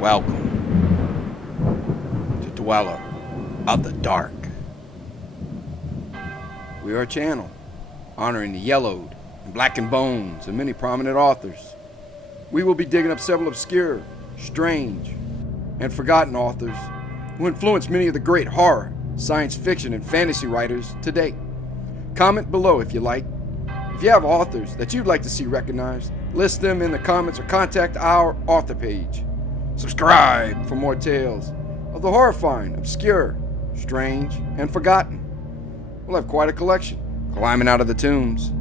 Welcome to Dweller of the Dark. We are a channel honoring the yellowed and blackened bones of many prominent authors. We will be digging up several obscure, strange, and forgotten authors who influenced many of the great horror, science fiction, and fantasy writers today. Comment below if you like. If you have authors that you'd like to see recognized, list them in the comments or contact our author page. Subscribe for more tales of the horrifying, obscure, strange, and forgotten. We'll have quite a collection climbing out of the tombs.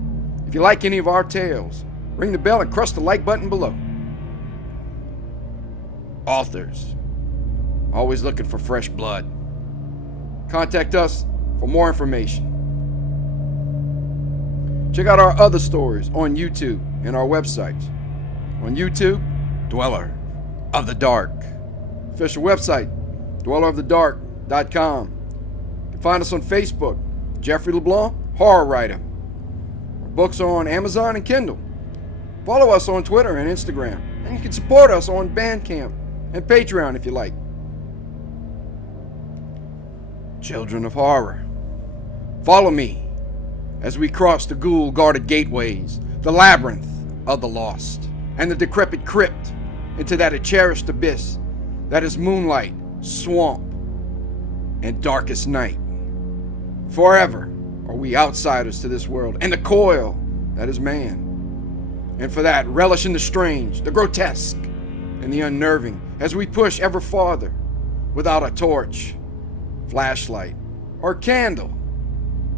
If you like any of our tales, ring the bell and crush the like button below. Authors, always looking for fresh blood. Contact us for more information. Check out our other stories on YouTube and our websites. On YouTube, Dweller of the Dark. Official website, dwellerofthedark.com. You can find us on Facebook, Jeffrey LeBlanc, horror writer. Our books are on Amazon and Kindle. Follow us on Twitter and Instagram, and you can support us on Bandcamp and Patreon if you like. Children of horror, follow me as we cross the ghoul-guarded gateways, the labyrinth of the lost, and the decrepit crypt into that cherished abyss that is moonlight, swamp, and darkest night. Forever are we outsiders to this world and the coil that is man. And for that, relish in the strange, the grotesque, and the unnerving as we push ever farther without a torch, flashlight, or candle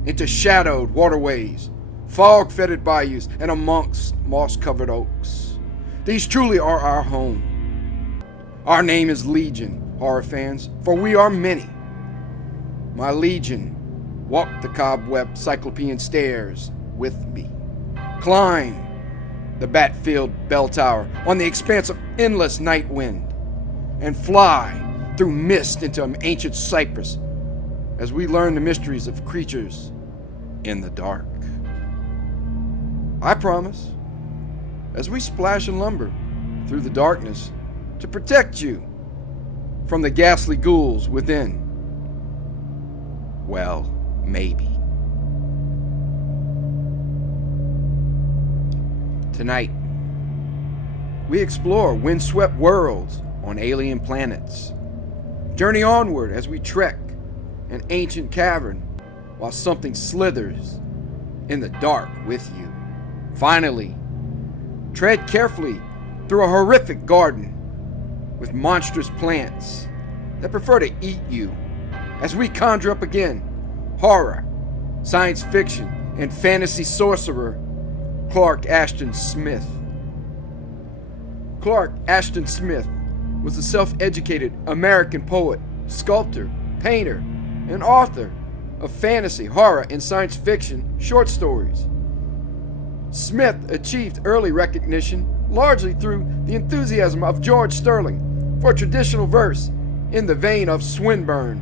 into shadowed waterways, fog-fetid bayous, and amongst moss-covered oaks. These truly are our home. Our name is Legion, horror fans, for we are many. My Legion, walk the cobweb cyclopean stairs with me. Climb the bat-filled bell tower on the expanse of endless night wind, and fly through mist into ancient cypress as we learn the mysteries of creatures in the dark. I promise, as we splash and lumber through the darkness to protect you from the ghastly ghouls within. Well, maybe. Tonight, we explore windswept worlds on alien planets. Journey onward as we trek an ancient cavern while something slithers in the dark with you. Finally, tread carefully through a horrific garden with monstrous plants that prefer to eat you as we conjure up again horror, science fiction, and fantasy sorcerer Clark Ashton Smith. Clark Ashton Smith was a self-educated American poet, sculptor, painter, and author of fantasy, horror, and science fiction short stories. Smith achieved early recognition largely through the enthusiasm of George Sterling for traditional verse in the vein of Swinburne.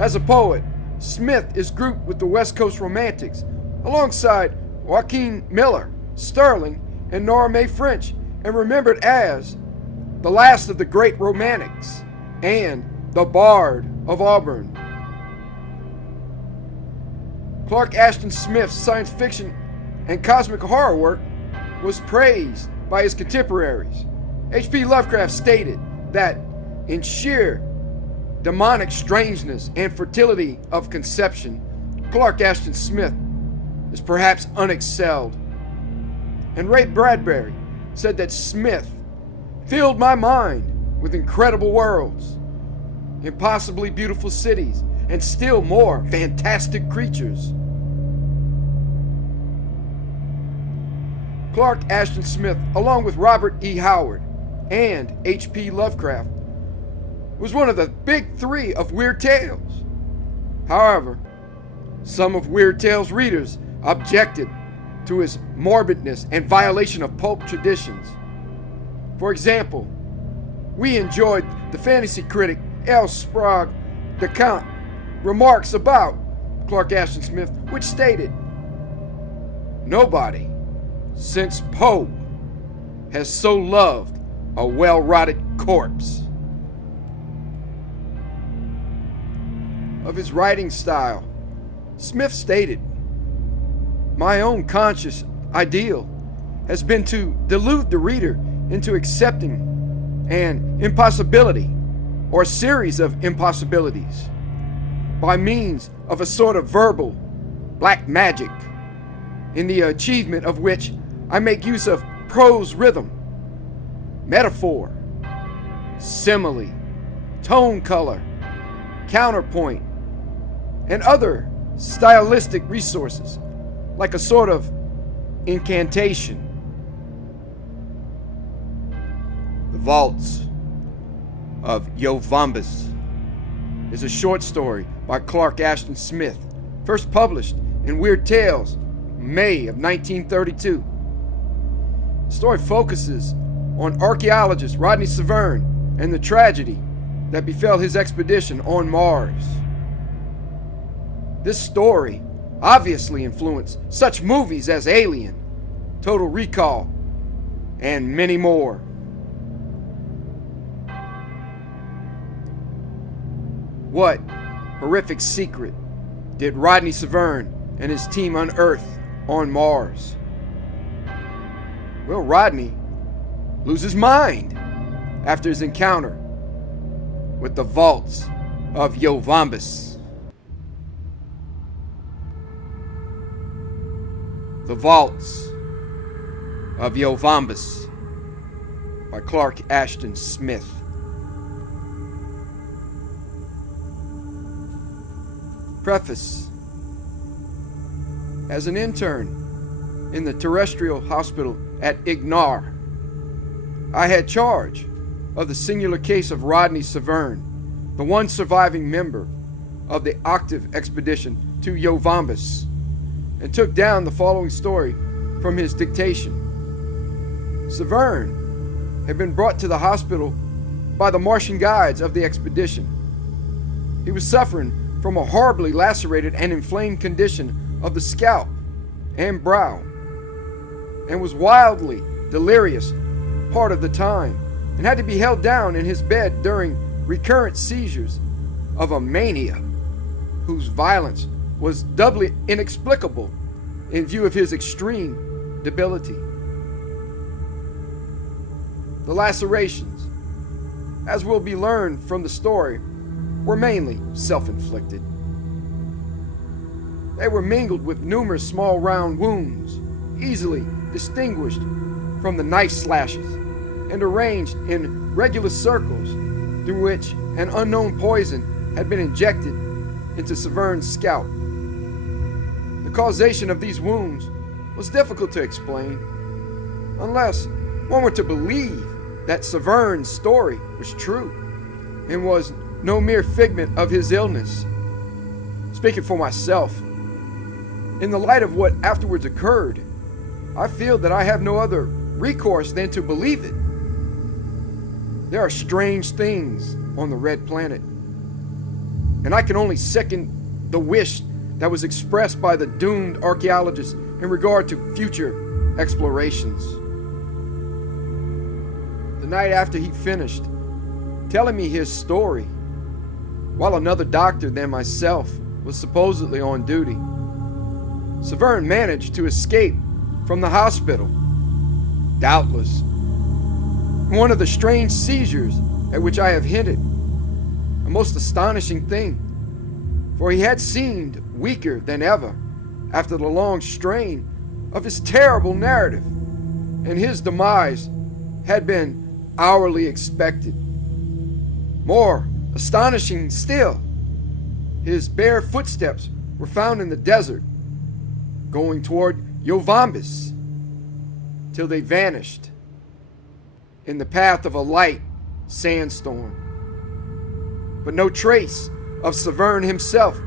As a poet, Smith is grouped with the West Coast Romantics alongside Joaquin Miller, Sterling, and Nora Mae French, and remembered as the last of the great romantics and the Bard of Auburn. Clark Ashton Smith's science fiction and cosmic horror work was praised by his contemporaries. H.P. Lovecraft stated that in sheer demonic strangeness and fertility of conception, Clark Ashton Smith is perhaps unexcelled. And Ray Bradbury said that Smith filled my mind with incredible worlds, impossibly beautiful cities, and still more fantastic creatures. Clark Ashton Smith, along with Robert E. Howard and H.P. Lovecraft, was one of the big three of Weird Tales. However, some of Weird Tales readers objected to his morbidness and violation of pulp traditions. For example, we enjoyed the fantasy critic L. Sprague de Camp remarks about Clark Ashton Smith, which stated, "Nobody since Poe has so loved a well-rotted corpse. Of his writing style, Smith stated, "My own conscious ideal has been to delude the reader into accepting an impossibility or a series of impossibilities by means of a sort of verbal black magic, in the achievement of which I make use of prose rhythm, metaphor, simile, tone color, counterpoint, and other stylistic resources, like a sort of incantation." The Vaults of Yoh-Vombis is a short story by Clark Ashton Smith, first published in Weird Tales, May of 1932. The story focuses on archaeologist Rodney Severn and the tragedy that befell his expedition on Mars. This story obviously influenced such movies as Alien, Total Recall, and many more. What horrific secret did Rodney Severn and his team unearth on Mars? Will Rodney lose his mind after his encounter with the Vaults of Yoh-Vombis? The Vaults of Yoh-Vombis by Clark Ashton Smith. Preface. As an intern in the terrestrial hospital at Ignar, I had charge of the singular case of Rodney Severn, the one surviving member of the octave expedition to Yoh-Vombis, and took down the following story from his dictation. Severn had been brought to the hospital by the Martian guides of the expedition. He was suffering from a horribly lacerated and inflamed condition of the scalp and brow, and was wildly delirious part of the time, and had to be held down in his bed during recurrent seizures of a mania whose violence was doubly inexplicable in view of his extreme debility. The lacerations, as will be learned from the story, were mainly self-inflicted. They were mingled with numerous small round wounds, easily distinguished from the knife slashes, and arranged in regular circles through which an unknown poison had been injected into Severn's scalp. The causation of these wounds was difficult to explain, unless one were to believe that Severn's story was true and was no mere figment of his illness. Speaking for myself, in the light of what afterwards occurred, I feel that I have no other recourse than to believe it. There are strange things on the Red Planet, and I can only second the wish that was expressed by the doomed archaeologist in regard to future explorations. The night after he finished telling me his story, while another doctor than myself was supposedly on duty, Severn managed to escape from the hospital. Doubtless, one of the strange seizures at which I have hinted, a most astonishing thing, for he had seemed weaker than ever after the long strain of his terrible narrative, and his demise had been hourly expected. More astonishing still, his bare footsteps were found in the desert, going toward Yoh-Vombis, till they vanished in the path of a light sandstorm. But no trace of Severn himself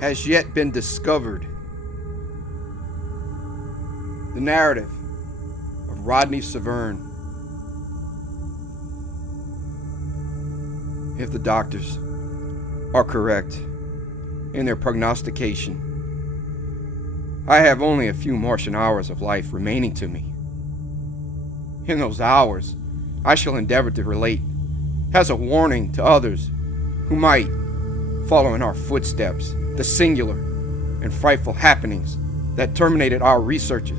has yet been discovered. The narrative of Rodney Severn. If the doctors are correct in their prognostication, I have only a few Martian hours of life remaining to me. In those hours, I shall endeavor to relate as a warning to others who might follow in our footsteps the singular and frightful happenings that terminated our researches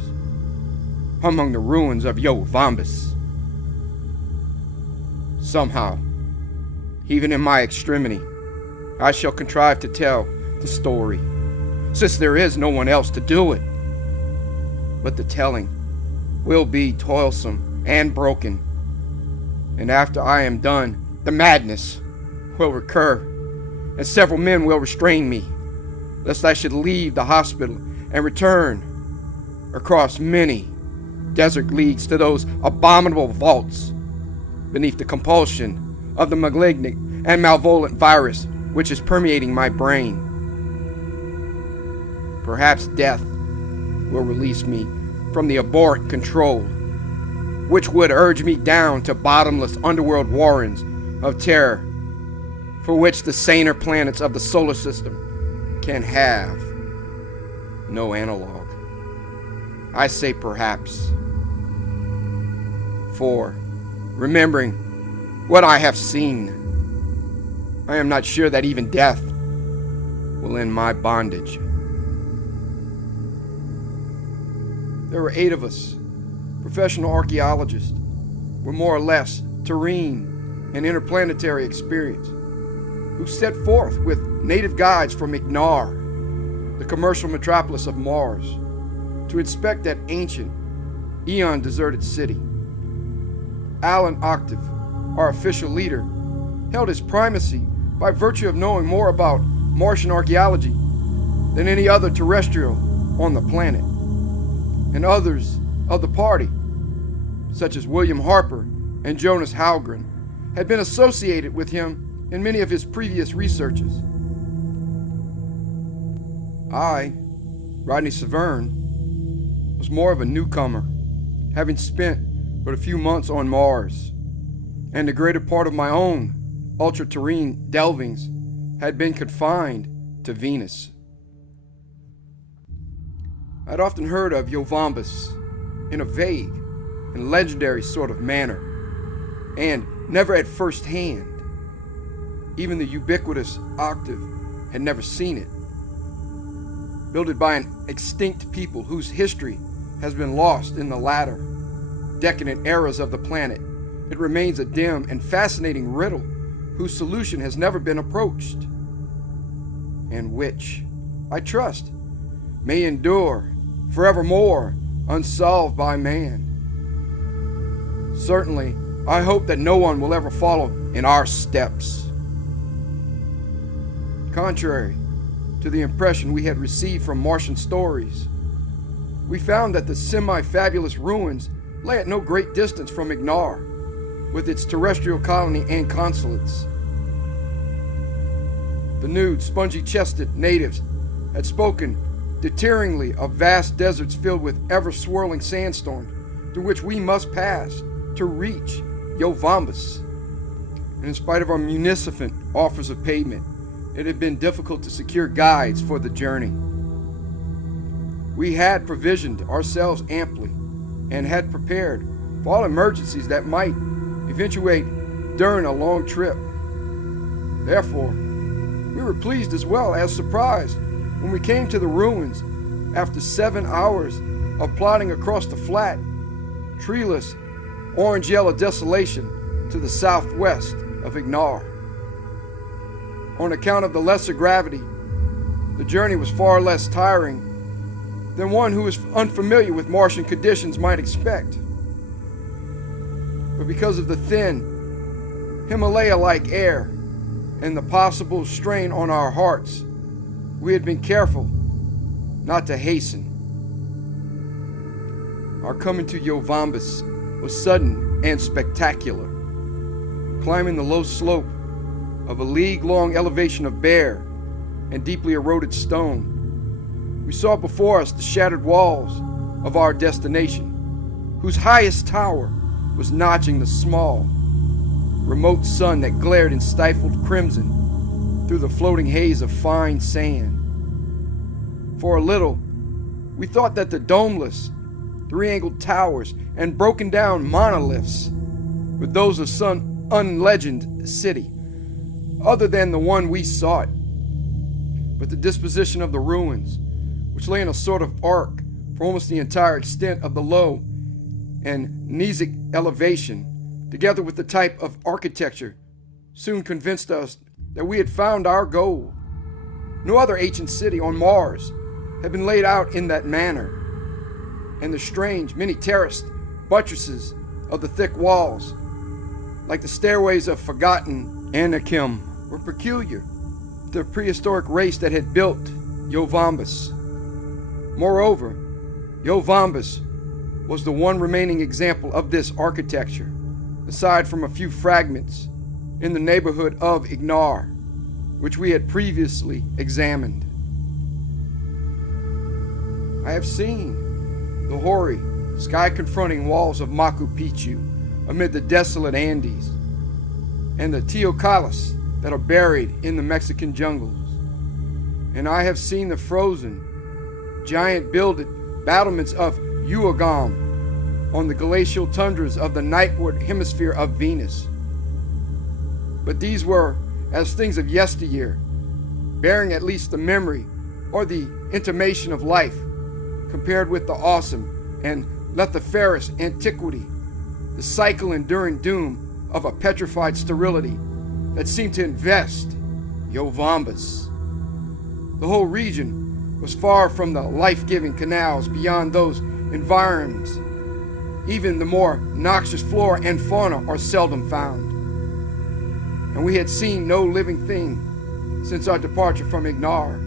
among the ruins of Yoh-Vombis. Somehow, even in my extremity, I shall contrive to tell the story, since there is no one else to do it. But the telling will be toilsome and broken, and after I am done, the madness will recur, and several men will restrain me, lest I should leave the hospital and return across many desert leagues to those abominable vaults beneath the compulsion of the malignant and malevolent virus which is permeating my brain. Perhaps death will release me from the abhorrent control which would urge me down to bottomless underworld warrens of terror for which the saner planets of the solar system can have no analog. I say perhaps, for remembering what I have seen, I am not sure that even death will end my bondage. There were 8 of us, professional archaeologists, with more or less terrene and interplanetary experience, who set forth with native guides from Ignar, the commercial metropolis of Mars, to inspect that ancient, eon-deserted city. Alan Octave, our official leader, held his primacy by virtue of knowing more about Martian archaeology than any other terrestrial on the planet. And others of the party, such as William Harper and Jonas Halgren, had been associated with him in many of his previous researches. I, Rodney Severn, was more of a newcomer, having spent but a few months on Mars, and the greater part of my own ultra-terrene delvings had been confined to Venus. I'd often heard of Yoh-Vombis in a vague and legendary sort of manner, and never at first hand. Even the ubiquitous Octave had never seen it. Builded by an extinct people whose history has been lost in the latter, decadent eras of the planet, it remains a dim and fascinating riddle whose solution has never been approached, and which, I trust, may endure forevermore unsolved by man. Certainly, I hope that no one will ever follow in our steps. Contrary to the impression we had received from Martian stories, we found that the semi-fabulous ruins lay at no great distance from Ignar, with its terrestrial colony and consulates. The nude, spongy-chested natives had spoken deterringly of vast deserts filled with ever-swirling sandstorms through which we must pass to reach Yoh-Vombis. And in spite of our munificent offers of payment, it had been difficult to secure guides for the journey. We had provisioned ourselves amply and had prepared for all emergencies that might eventuate during a long trip. Therefore, we were pleased as well as surprised when we came to the ruins after 7 hours of plodding across the flat, treeless, orange-yellow desolation to the southwest of Ignar. On account of the lesser gravity, the journey was far less tiring than one who is unfamiliar with Martian conditions might expect. But because of the thin, Himalaya-like air and the possible strain on our hearts, we had been careful not to hasten. Our coming to Yoh-Vombis was sudden and spectacular. Climbing the low slope of a league-long elevation of bare and deeply eroded stone, we saw before us the shattered walls of our destination, whose highest tower was notching the small, remote sun that glared in stifled crimson through the floating haze of fine sand. For a little, we thought that the domeless, three-angled towers and broken-down monoliths with those of some unlegended city, other than the one we sought. But the disposition of the ruins, which lay in a sort of arc for almost the entire extent of the low and Nesic elevation, together with the type of architecture, soon convinced us that we had found our goal. No other ancient city on Mars had been laid out in that manner, and the strange, many terraced buttresses of the thick walls, like the stairways of forgotten Anakim, were peculiar to the prehistoric race that had built Yoh-Vombis. Moreover, Yoh-Vombis was the one remaining example of this architecture, aside from a few fragments in the neighborhood of Ignar, which we had previously examined. I have seen the hoary, sky-confronting walls of Machu Picchu amid the desolate Andes, and the teocallis that are buried in the Mexican jungles. And I have seen the frozen, giant-builded battlements of Yoh-Vombis on the glacial tundras of the nightward hemisphere of Venus. But these were as things of yesteryear, bearing at least the memory or the intimation of life, compared with the awesome and lethargic antiquity, the cycle-enduring doom of a petrified sterility that seemed to invest Yoh-Vombis. The whole region was far from the life-giving canals beyond those environs. Even the more noxious flora and fauna are seldom found. And we had seen no living thing since our departure from Ignar.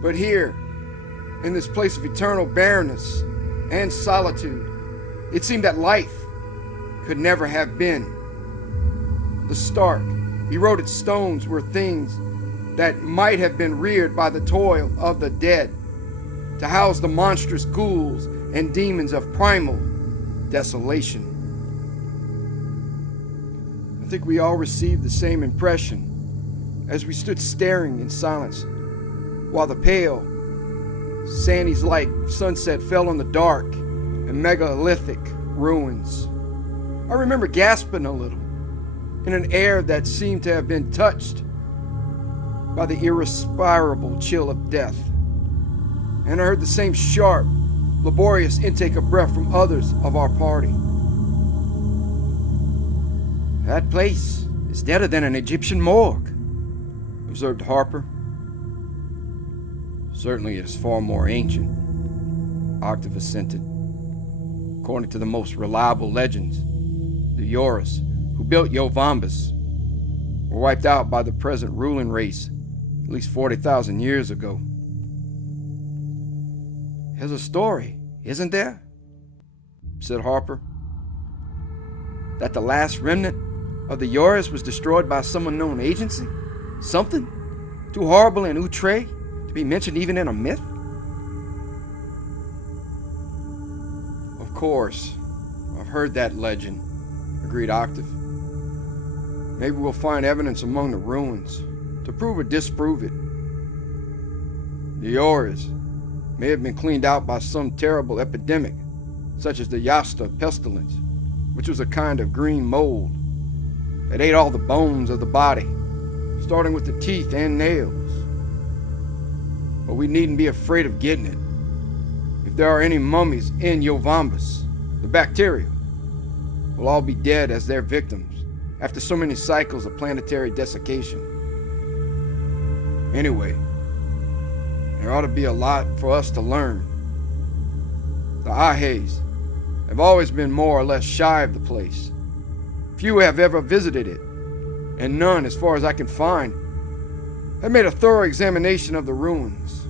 But here, in this place of eternal barrenness and solitude, it seemed that life could never have been. The stark, eroded stones were things that might have been reared by the toil of the dead to house the monstrous ghouls and demons of primal desolation. I think we all received the same impression as we stood staring in silence while the pale, Sandy's-like sunset fell on the dark and megalithic ruins. I remember gasping a little in an air that seemed to have been touched by the irrespirable chill of death. And I heard the same sharp, laborious intake of breath from others of our party. "That place is deader than an Egyptian morgue," observed Harper. "Certainly it is far more ancient," Octave assented. "According to the most reliable legends, the Yoras who built Yoh-Vombis were wiped out by the present ruling race at least 40,000 years ago." "There's a story, isn't there?" said Harper. "That the last remnant of the Yoras was destroyed by some unknown agency? Something too horrible and outre to be mentioned even in a myth?" "Of course, I've heard that legend," agreed Octave. "Maybe we'll find evidence among the ruins to prove or disprove it. The Yoras may have been cleaned out by some terrible epidemic, such as the Yasta pestilence, which was a kind of green mold that ate all the bones of the body, starting with the teeth and nails. But we needn't be afraid of getting it. If there are any mummies in Yoh-Vombis, the bacteria will all be dead as their victims after so many cycles of planetary desiccation. Anyway, there ought to be a lot for us to learn. The Ahes have always been more or less shy of the place. Few have ever visited it, and none, as far as I can find, have made a thorough examination of the ruins."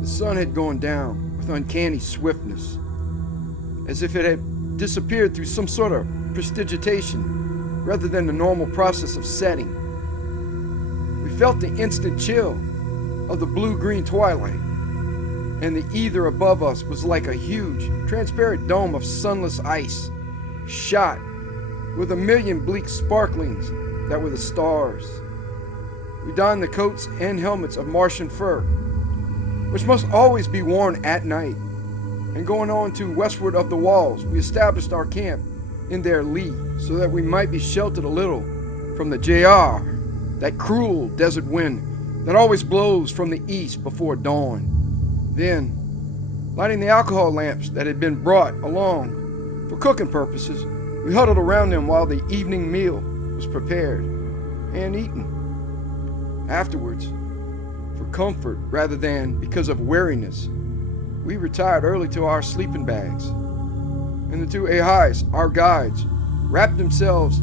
The sun had gone down with uncanny swiftness, as if it had disappeared through some sort of prestidigitation rather than the normal process of setting. We felt the instant chill of the blue-green twilight, and the ether above us was like a huge, transparent dome of sunless ice, shot with a million bleak sparklings that were the stars. We donned the coats and helmets of Martian fur, which must always be worn at night, and going on to westward of the walls, we established our camp in their lee so that we might be sheltered a little from the JR, that cruel desert wind that always blows from the east before dawn. Then, lighting the alcohol lamps that had been brought along for cooking purposes, we huddled around them while the evening meal was prepared and eaten. Afterwards, for comfort rather than because of weariness, we retired early to our sleeping bags, and the two Ahais, our guides, wrapped themselves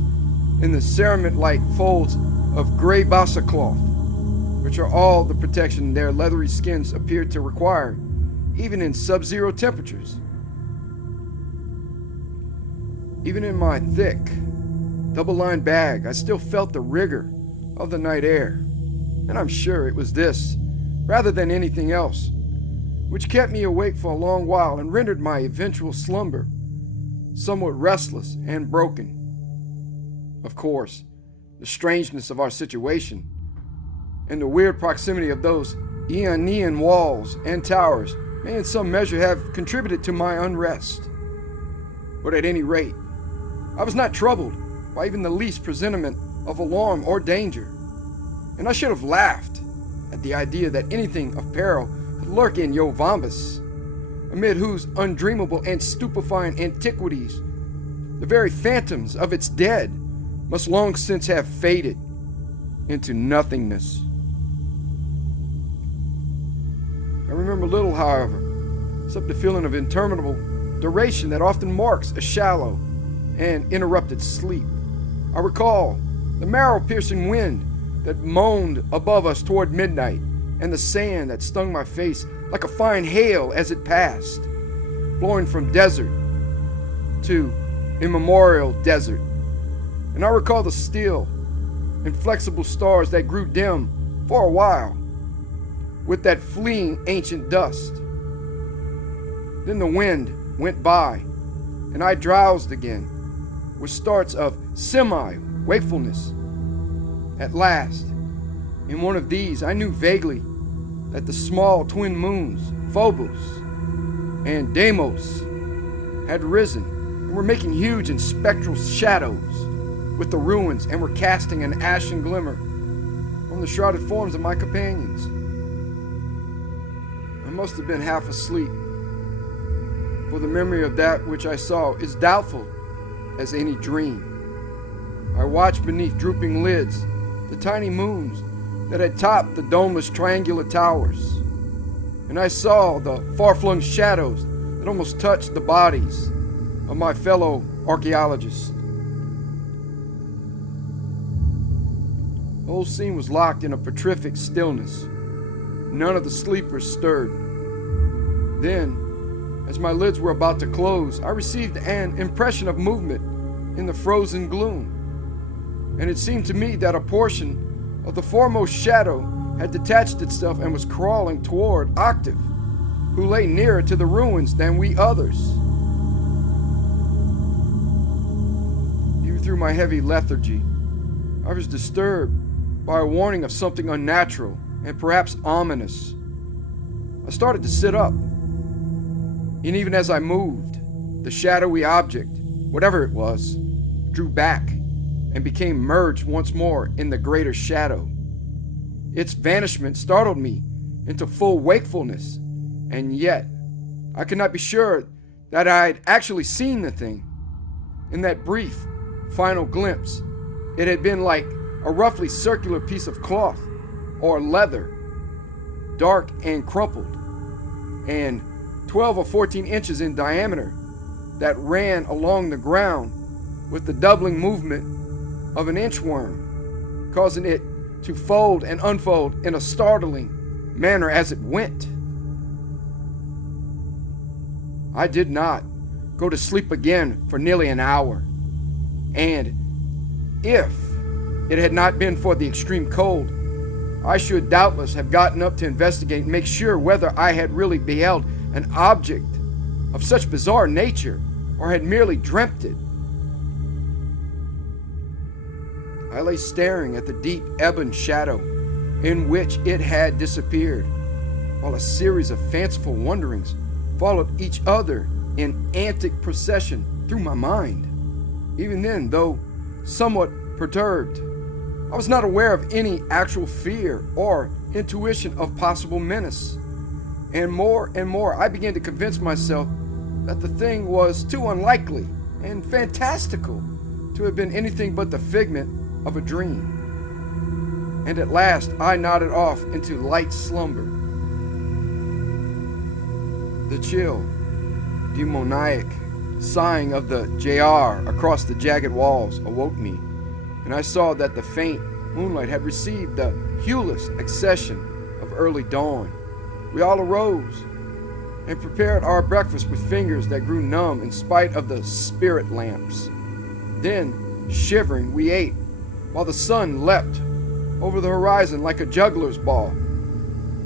in the cerament-like folds of gray basa cloth, which are all the protection their leathery skins appeared to require, even in sub-zero temperatures. Even in my thick, double-lined bag, I still felt the rigor of the night air, and I'm sure it was this, rather than anything else, which kept me awake for a long while and rendered my eventual slumber somewhat restless and broken. Of course, the strangeness of our situation and the weird proximity of those Aeonian walls and towers may in some measure have contributed to my unrest. But at any rate, I was not troubled by even the least presentiment of alarm or danger, and I should have laughed at the idea that anything of peril could lurk in Yoh-Vombis, amid whose undreamable and stupefying antiquities the very phantoms of its dead must long since have faded into nothingness. I remember little, however, except the feeling of interminable duration that often marks a shallow and interrupted sleep. I recall the marrow-piercing wind that moaned above us toward midnight, and the sand that stung my face like a fine hail as it passed, blowing from desert to immemorial desert. And I recall the still, inflexible stars that grew dim for a while with that fleeing ancient dust. Then the wind went by, and I drowsed again, with starts of semi-wakefulness. At last, in one of these, I knew vaguely that the small twin moons, Phobos and Deimos, had risen and were making huge and spectral shadows with the ruins and were casting an ashen glimmer on the shrouded forms of my companions. I must have been half asleep, for the memory of that which I saw is doubtful as any dream. I watched beneath drooping lids the tiny moons that had topped the domeless triangular towers, and I saw the far-flung shadows that almost touched the bodies of my fellow archaeologists. The whole scene was locked in a petrific stillness. None of the sleepers stirred. Then, as my lids were about to close, I received an impression of movement in the frozen gloom, and it seemed to me that a portion of the foremost shadow had detached itself and was crawling toward Octave, who lay nearer to the ruins than we others. Even through my heavy lethargy, I was disturbed by a warning of something unnatural and perhaps ominous. I started to sit up, and even as I moved, the shadowy object, whatever it was, drew back and became merged once more in the greater shadow. Its vanishment startled me into full wakefulness, and yet I could not be sure that I had actually seen the thing. In that brief, final glimpse, it had been like a roughly circular piece of cloth or leather, dark and crumpled, and 12 or 14 inches in diameter, that ran along the ground with the doubling movement of an inchworm, causing it to fold and unfold in a startling manner as it went. I did not go to sleep again for nearly an hour, and if it had not been for the extreme cold, I should doubtless have gotten up to investigate and make sure whether I had really beheld an object of such bizarre nature or had merely dreamt it. I lay staring at the deep ebon shadow in which it had disappeared, while a series of fanciful wonderings followed each other in antic procession through my mind. Even then, though somewhat perturbed, I was not aware of any actual fear or intuition of possible menace. And more, I began to convince myself that the thing was too unlikely and fantastical to have been anything but the figment of a dream. And at last, I nodded off into light slumber. The chill, demoniac sighing of the JR across the jagged walls awoke me, and I saw that the faint moonlight had received the hueless accession of early dawn. We all arose and prepared our breakfast with fingers that grew numb in spite of the spirit lamps. Then, shivering, we ate, while the sun leapt over the horizon like a juggler's ball,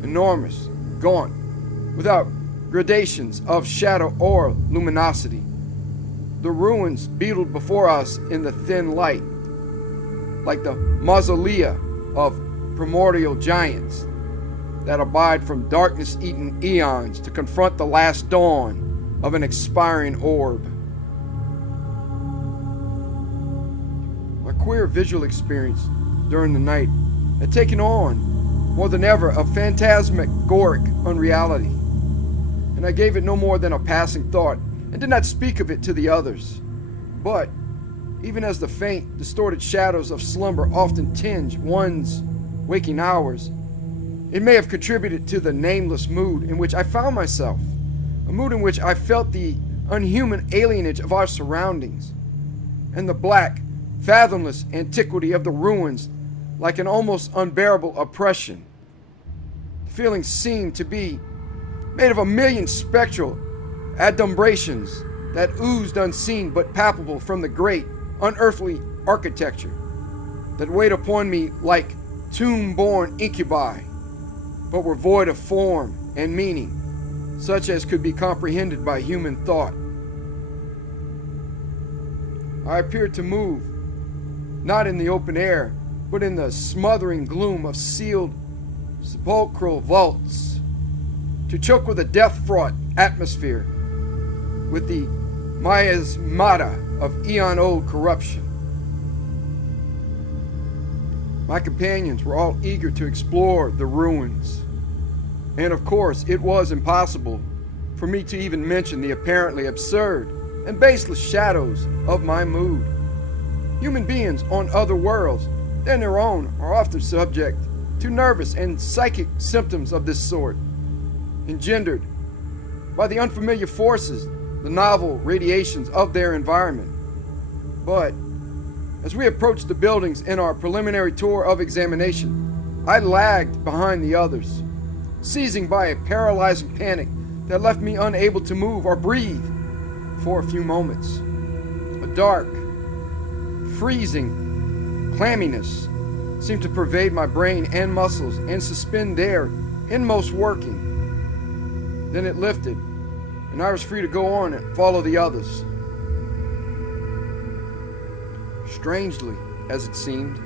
enormous, gaunt, without gradations of shadow or luminosity. The ruins beetled before us in the thin light, like the mausolea of primordial giants that abide from darkness-eaten eons to confront the last dawn of an expiring orb. My queer visual experience during the night had taken on, more than ever, a phantasmagoric unreality, and I gave it no more than a passing thought and did not speak of it to the others. But even as the faint, distorted shadows of slumber often tinge one's waking hours, it may have contributed to the nameless mood in which I found myself, a mood in which I felt the unhuman alienage of our surroundings, and the black, fathomless antiquity of the ruins like an almost unbearable oppression. The feeling seemed to be made of a million spectral adumbrations that oozed unseen but palpable from the great, unearthly architecture that weighed upon me like tomb-born incubi, but were void of form and meaning, such as could be comprehended by human thought. I appeared to move, not in the open air, but in the smothering gloom of sealed sepulchral vaults, to choke with a death-fraught atmosphere, with the miasmata of eon-old corruption. My companions were all eager to explore the ruins, and of course it was impossible for me to even mention the apparently absurd and baseless shadows of my mood. Human beings on other worlds than their own are often subject to nervous and psychic symptoms of this sort, engendered by the unfamiliar forces, the novel radiations of their environment. But as we approached the buildings in our preliminary tour of examination, I lagged behind the others, seizing by a paralyzing panic that left me unable to move or breathe for a few moments. A dark, freezing clamminess seemed to pervade my brain and muscles and suspend their inmost working. Then it lifted, and I was free to go on and follow the others. Strangely, as it seemed,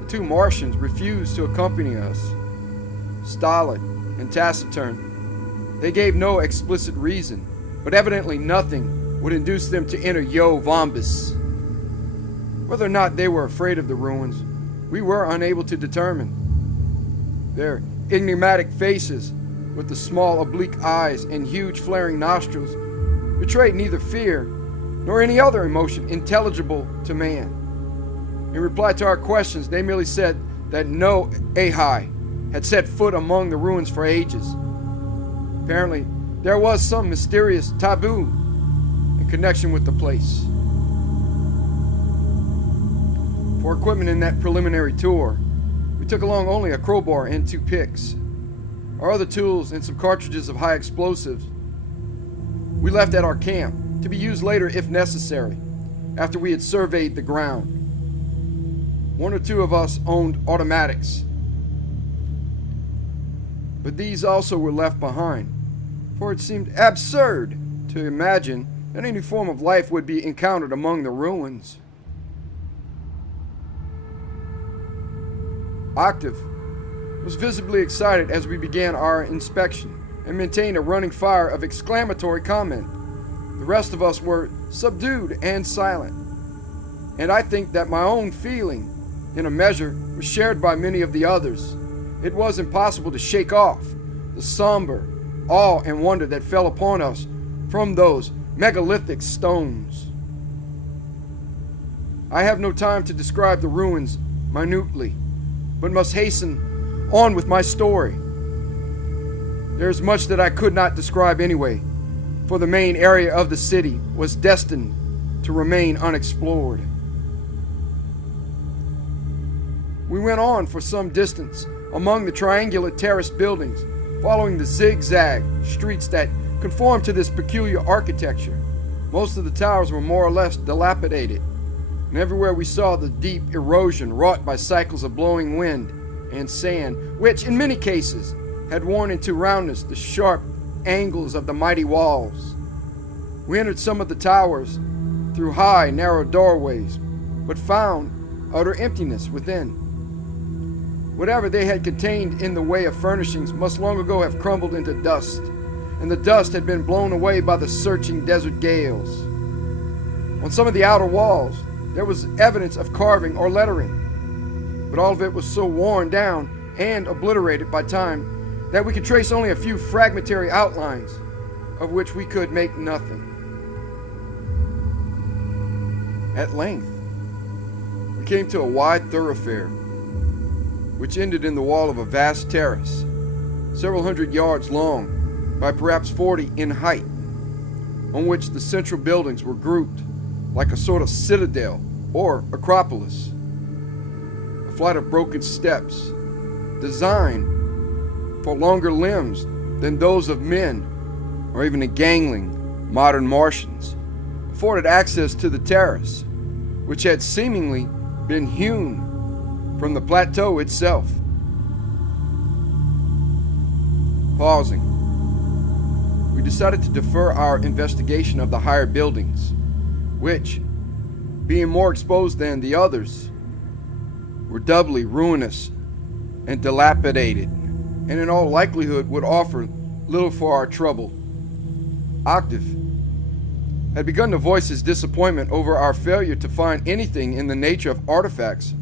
the two Martians refused to accompany us. Stolid and taciturn, they gave no explicit reason, but evidently nothing would induce them to enter Yoh-Vombis. Whether or not they were afraid of the ruins, we were unable to determine. Their enigmatic faces, with the small oblique eyes and huge flaring nostrils, betrayed neither fear nor any other emotion intelligible to man. In reply to our questions, they merely said that no Ahai had set foot among the ruins for ages. Apparently, there was some mysterious taboo in connection with the place. For equipment in that preliminary tour, we took along only a crowbar and 2 picks. Our other tools and some cartridges of high explosives we left at our camp, to be used later if necessary, after we had surveyed the ground. 1 or 2 of us owned automatics, but these also were left behind, for it seemed absurd to imagine that any form of life would be encountered among the ruins. Octave was visibly excited as we began our inspection, and maintained a running fire of exclamatory comment. The rest of us were subdued and silent. And I think that my own feeling, in a measure, was shared by many of the others. It was impossible to shake off the somber awe and wonder that fell upon us from those megalithic stones. I have no time to describe the ruins minutely, but must hasten on with my story. There is much that I could not describe anyway, for the main area of the city was destined to remain unexplored. We went on for some distance among the triangular terraced buildings, following the zigzag streets that conformed to this peculiar architecture. Most of the towers were more or less dilapidated, and everywhere we saw the deep erosion wrought by cycles of blowing wind and sand, which in many cases had worn into roundness the sharp angles of the mighty walls. We entered some of the towers through high, narrow doorways, but found utter emptiness within. Whatever they had contained in the way of furnishings must long ago have crumbled into dust, and the dust had been blown away by the searching desert gales. On some of the outer walls, there was evidence of carving or lettering, but all of it was so worn down and obliterated by time that we could trace only a few fragmentary outlines, of which we could make nothing. At length, we came to a wide thoroughfare, which ended in the wall of a vast terrace, several hundred yards long by perhaps 40 in height, on which the central buildings were grouped like a sort of citadel or acropolis. A flight of broken steps, designed for longer limbs than those of men or even the gangling modern Martians, afforded access to the terrace, which had seemingly been hewn from the plateau itself. Pausing, we decided to defer our investigation of the higher buildings, which, being more exposed than the others, were doubly ruinous and dilapidated, and in all likelihood would offer little for our trouble. Octave had begun to voice his disappointment over our failure to find anything in the nature of artifacts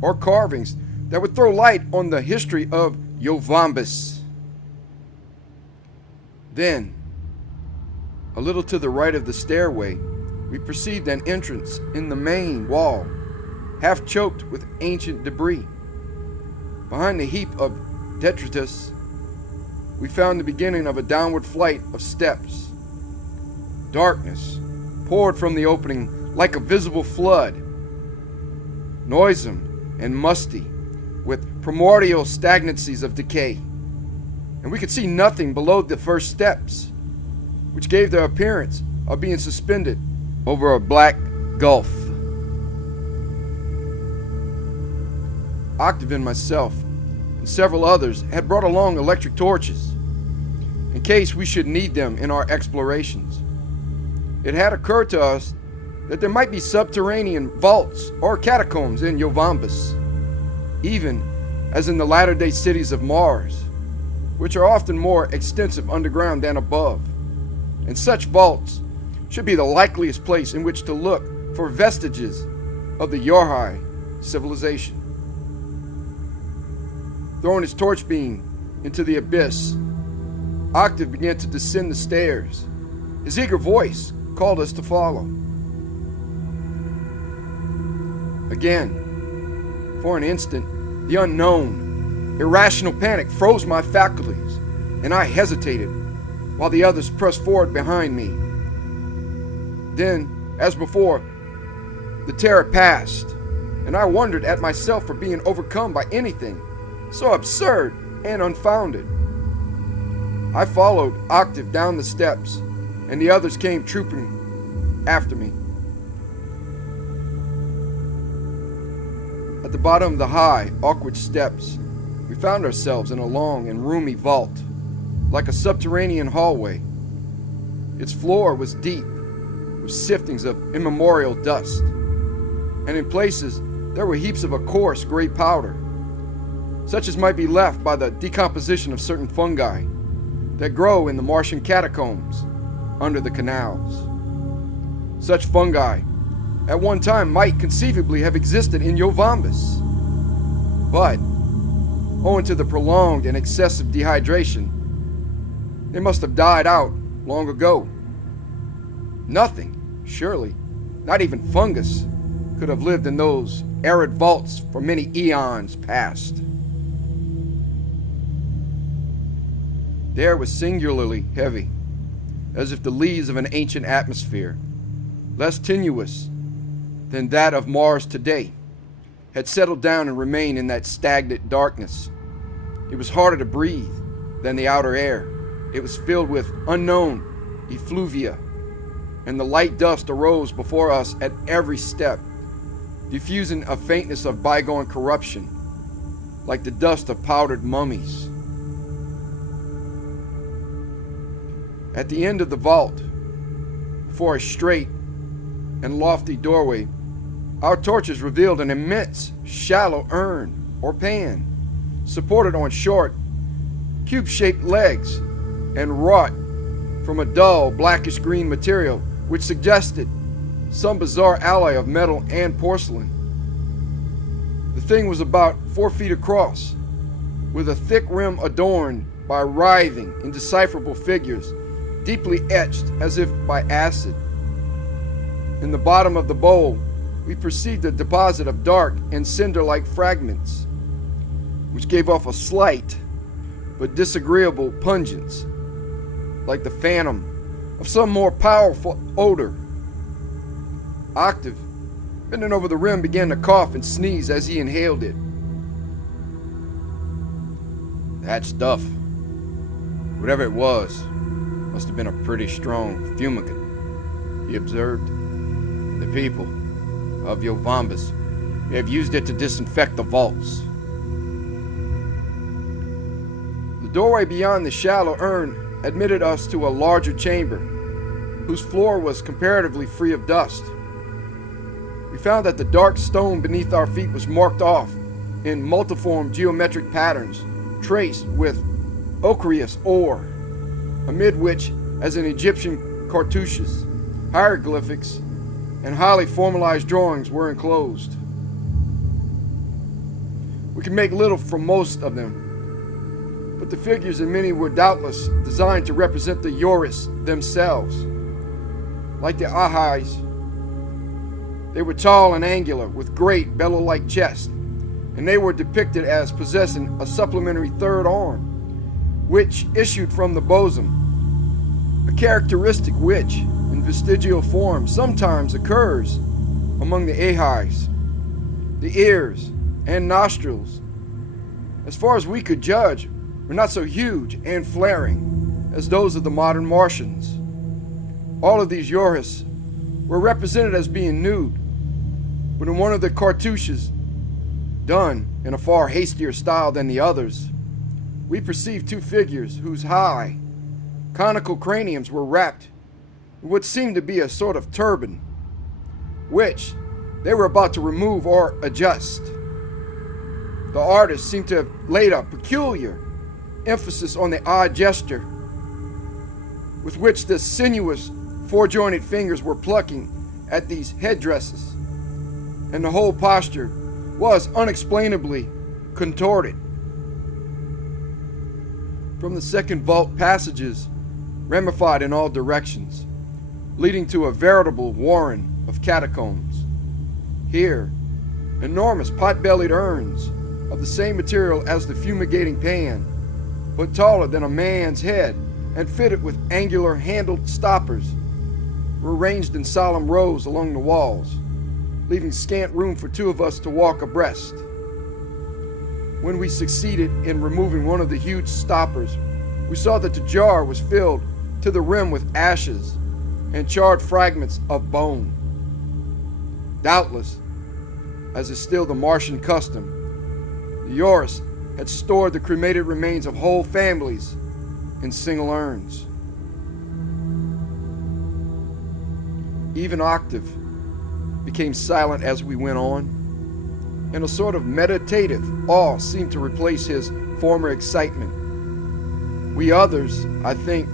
or carvings that would throw light on the history of Yoh-Vombis. Then, a little to the right of the stairway, we perceived an entrance in the main wall, half choked with ancient debris. Behind the heap of detritus, we found the beginning of a downward flight of steps. Darkness poured from the opening like a visible flood, noisome and musty, with primordial stagnancies of decay. And we could see nothing below the first steps, which gave the appearance of being suspended over a black gulf. Octave and myself and several others had brought along electric torches, in case we should need them in our explorations. It had occurred to us that there might be subterranean vaults or catacombs in Yoh-Vombis, even as in the latter-day cities of Mars, which are often more extensive underground than above, and such vaults should be the likeliest place in which to look for vestiges of the Yohai civilization. Throwing his torch beam into the abyss, Octave began to descend the stairs. His eager voice called us to follow. Again, for an instant, the unknown, irrational panic froze my faculties, and I hesitated while the others pressed forward behind me. Then, as before, the terror passed, and I wondered at myself for being overcome by anything so absurd and unfounded. I followed Octave down the steps, and the others came trooping after me. At the bottom of the high, awkward steps, we found ourselves in a long and roomy vault, like a subterranean hallway. Its floor was deep, with siftings of immemorial dust, and in places there were heaps of a coarse gray powder, such as might be left by the decomposition of certain fungi. that grow in the Martian catacombs under the canals. Such fungi at one time might conceivably have existed in Yoh-Vombis, but owing to the prolonged and excessive dehydration, they must have died out long ago. Nothing, surely, not even fungus, could have lived in those arid vaults for many eons past. The air was singularly heavy, as if the leaves of an ancient atmosphere, less tenuous than that of Mars today, had settled down and remained in that stagnant darkness. It was harder to breathe than the outer air. It was filled with unknown effluvia, and the light dust arose before us at every step, diffusing a faintness of bygone corruption, like the dust of powdered mummies. At the end of the vault, before a straight and lofty doorway, our torches revealed an immense, shallow urn or pan, supported on short, cube-shaped legs and wrought from a dull, blackish-green material which suggested some bizarre alloy of metal and porcelain. The thing was about 4 feet across, with a thick rim adorned by writhing, indecipherable figures, deeply etched as if by acid. In the bottom of the bowl, we perceived a deposit of dark and cinder-like fragments, which gave off a slight but disagreeable pungence, like the phantom of some more powerful odor. Octave, bending over the rim, began to cough and sneeze as he inhaled it. That stuff, whatever it was, must have been a pretty strong fumigant, he observed. The people of Yoh-Vombis have used it to disinfect the vaults. The doorway beyond the shallow urn admitted us to a larger chamber, whose floor was comparatively free of dust. We found that the dark stone beneath our feet was marked off in multiform geometric patterns, traced with ochreous ore, amid which, as in Egyptian cartouches, hieroglyphics and highly formalized drawings were enclosed. We could make little from most of them, but the figures in many were doubtless designed to represent the Yohris themselves. Like the Ahais, they were tall and angular, with great bellow-like chests, and they were depicted as possessing a supplementary third arm, which issued from the bosom, a characteristic which, in vestigial form, sometimes occurs among the Ahais. The ears and nostrils, as far as we could judge, were not so huge and flaring as those of the modern Martians. All of these Yohris were represented as being nude, but in one of the cartouches, done in a far hastier style than the others, we perceived 2 figures whose high, conical craniums were wrapped in what seemed to be a sort of turban, which they were about to remove or adjust. The artist seemed to have laid a peculiar emphasis on the odd gesture with which the sinuous, four-jointed fingers were plucking at these headdresses, and the whole posture was unexplainably contorted. From the second vault, passages ramified in all directions, leading to a veritable warren of catacombs. Here, enormous pot-bellied urns of the same material as the fumigating pan, but taller than a man's head and fitted with angular handled stoppers, were arranged in solemn rows along the walls, leaving scant room for 2 of us to walk abreast. When we succeeded in removing one of the huge stoppers, we saw that the jar was filled to the rim with ashes and charred fragments of bone. Doubtless, as is still the Martian custom, the Yohris had stored the cremated remains of whole families in single urns. Even Octave became silent as we went on, and a sort of meditative awe seemed to replace his former excitement. We others, I think,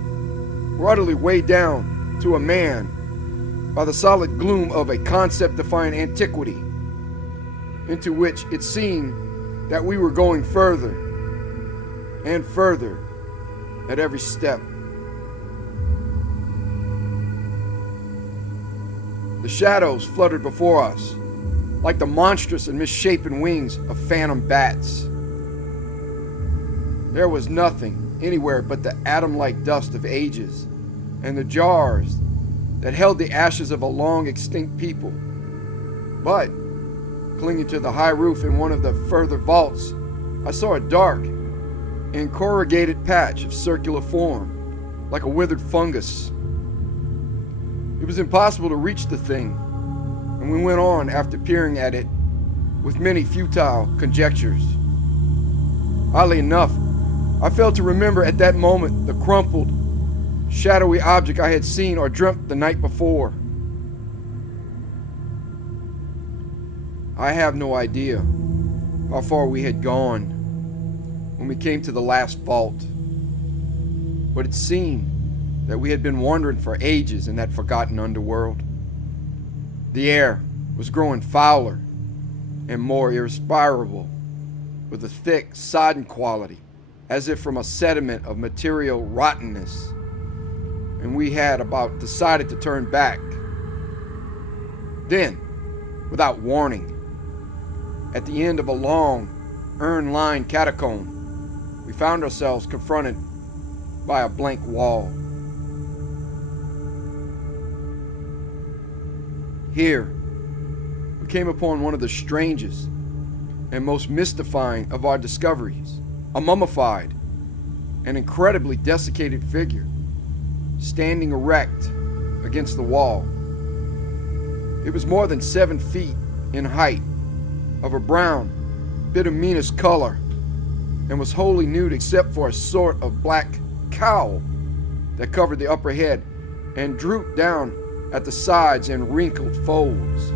were utterly weighed down to a man by the solid gloom of a concept-defining antiquity, into which it seemed that we were going further and further at every step. The shadows fluttered before us, like the monstrous and misshapen wings of phantom bats. There was nothing anywhere but the atom-like dust of ages, and the jars that held the ashes of a long-extinct people. But, clinging to the high roof in one of the further vaults, I saw a dark and corrugated patch of circular form, like a withered fungus. It was impossible to reach the thing, and we went on after peering at it with many futile conjectures. Oddly enough, I failed to remember at that moment the crumpled, shadowy object I had seen or dreamt the night before. I have no idea how far we had gone when we came to the last vault, but it seemed that we had been wandering for ages in that forgotten underworld. The air was growing fouler and more irrespirable, with a thick, sodden quality, as if from a sediment of material rottenness, and we had about decided to turn back. Then, without warning, at the end of a long, urn-lined catacomb, we found ourselves confronted by a blank wall. Here, we came upon one of the strangest and most mystifying of our discoveries, a mummified and incredibly desiccated figure, standing erect against the wall. It was more than 7 feet in height, of a brown, bituminous color, and was wholly nude except for a sort of black cowl that covered the upper head and drooped down at the sides in wrinkled folds.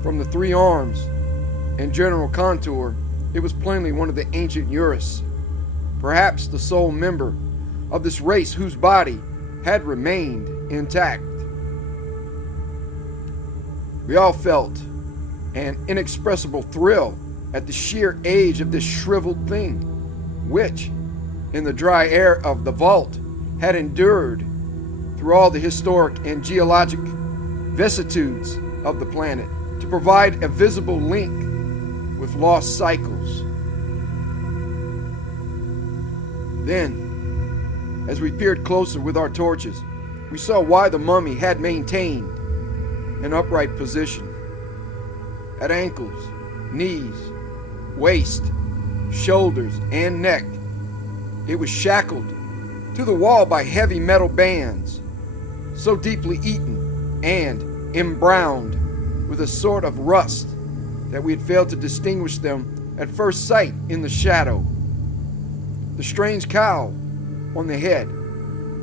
From the 3 arms and general contour, it was plainly one of the ancient Urus, perhaps the sole member of this race whose body had remained intact. We all felt an inexpressible thrill at the sheer age of this shriveled thing, which, in the dry air of the vault, had endured through all the historic and geologic vicissitudes of the planet to provide a visible link with lost cycles. Then, as we peered closer with our torches, we saw why the mummy had maintained an upright position. At ankles, knees, waist, shoulders, and neck, it was shackled to the wall by heavy metal bands, so deeply eaten and embrowned with a sort of rust that we had failed to distinguish them at first sight in the shadow. The strange cowl on the head,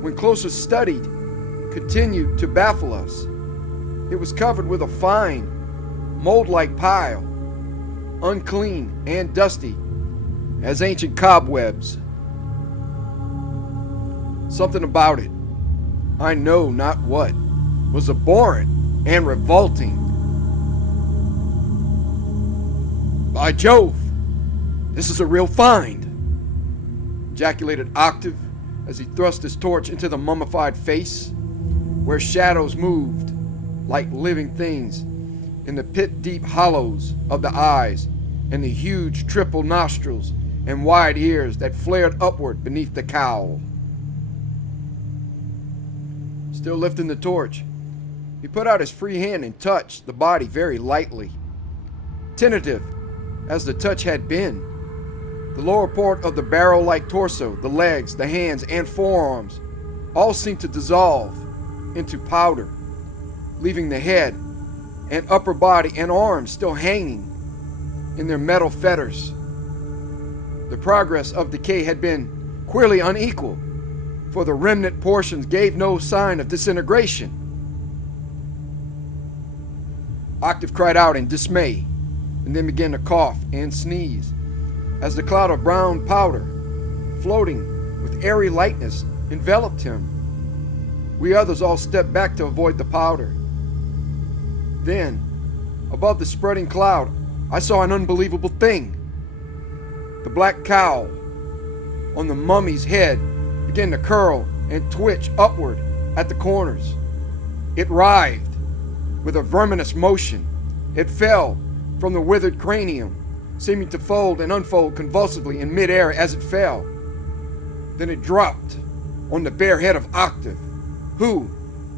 when closer studied, continued to baffle us. It was covered with a fine, mold-like pile, unclean and dusty as ancient cobwebs. Something about it, I know not what, was abhorrent and revolting. "By Jove, this is a real find!" ejaculated Octave as he thrust his torch into the mummified face, where shadows moved like living things in the pit-deep hollows of the eyes and the huge triple nostrils and wide ears that flared upward beneath the cowl. Still lifting the torch, he put out his free hand and touched the body very lightly. Tentative as the touch had been, the lower part of the barrel-like torso, the legs, the hands, and forearms all seemed to dissolve into powder, leaving the head and upper body and arms still hanging in their metal fetters. The progress of decay had been queerly unequal, for the remnant portions gave no sign of disintegration. Octave cried out in dismay, and then began to cough and sneeze, as the cloud of brown powder floating with airy lightness, enveloped him. We others all stepped back to avoid the powder. Then, above the spreading cloud, I saw an unbelievable thing. The black cowl on the mummy's head began to curl and twitch upward at the corners. It writhed with a verminous motion. It fell from the withered cranium, seeming to fold and unfold convulsively in midair as it fell. Then it dropped on the bare head of Octave, who,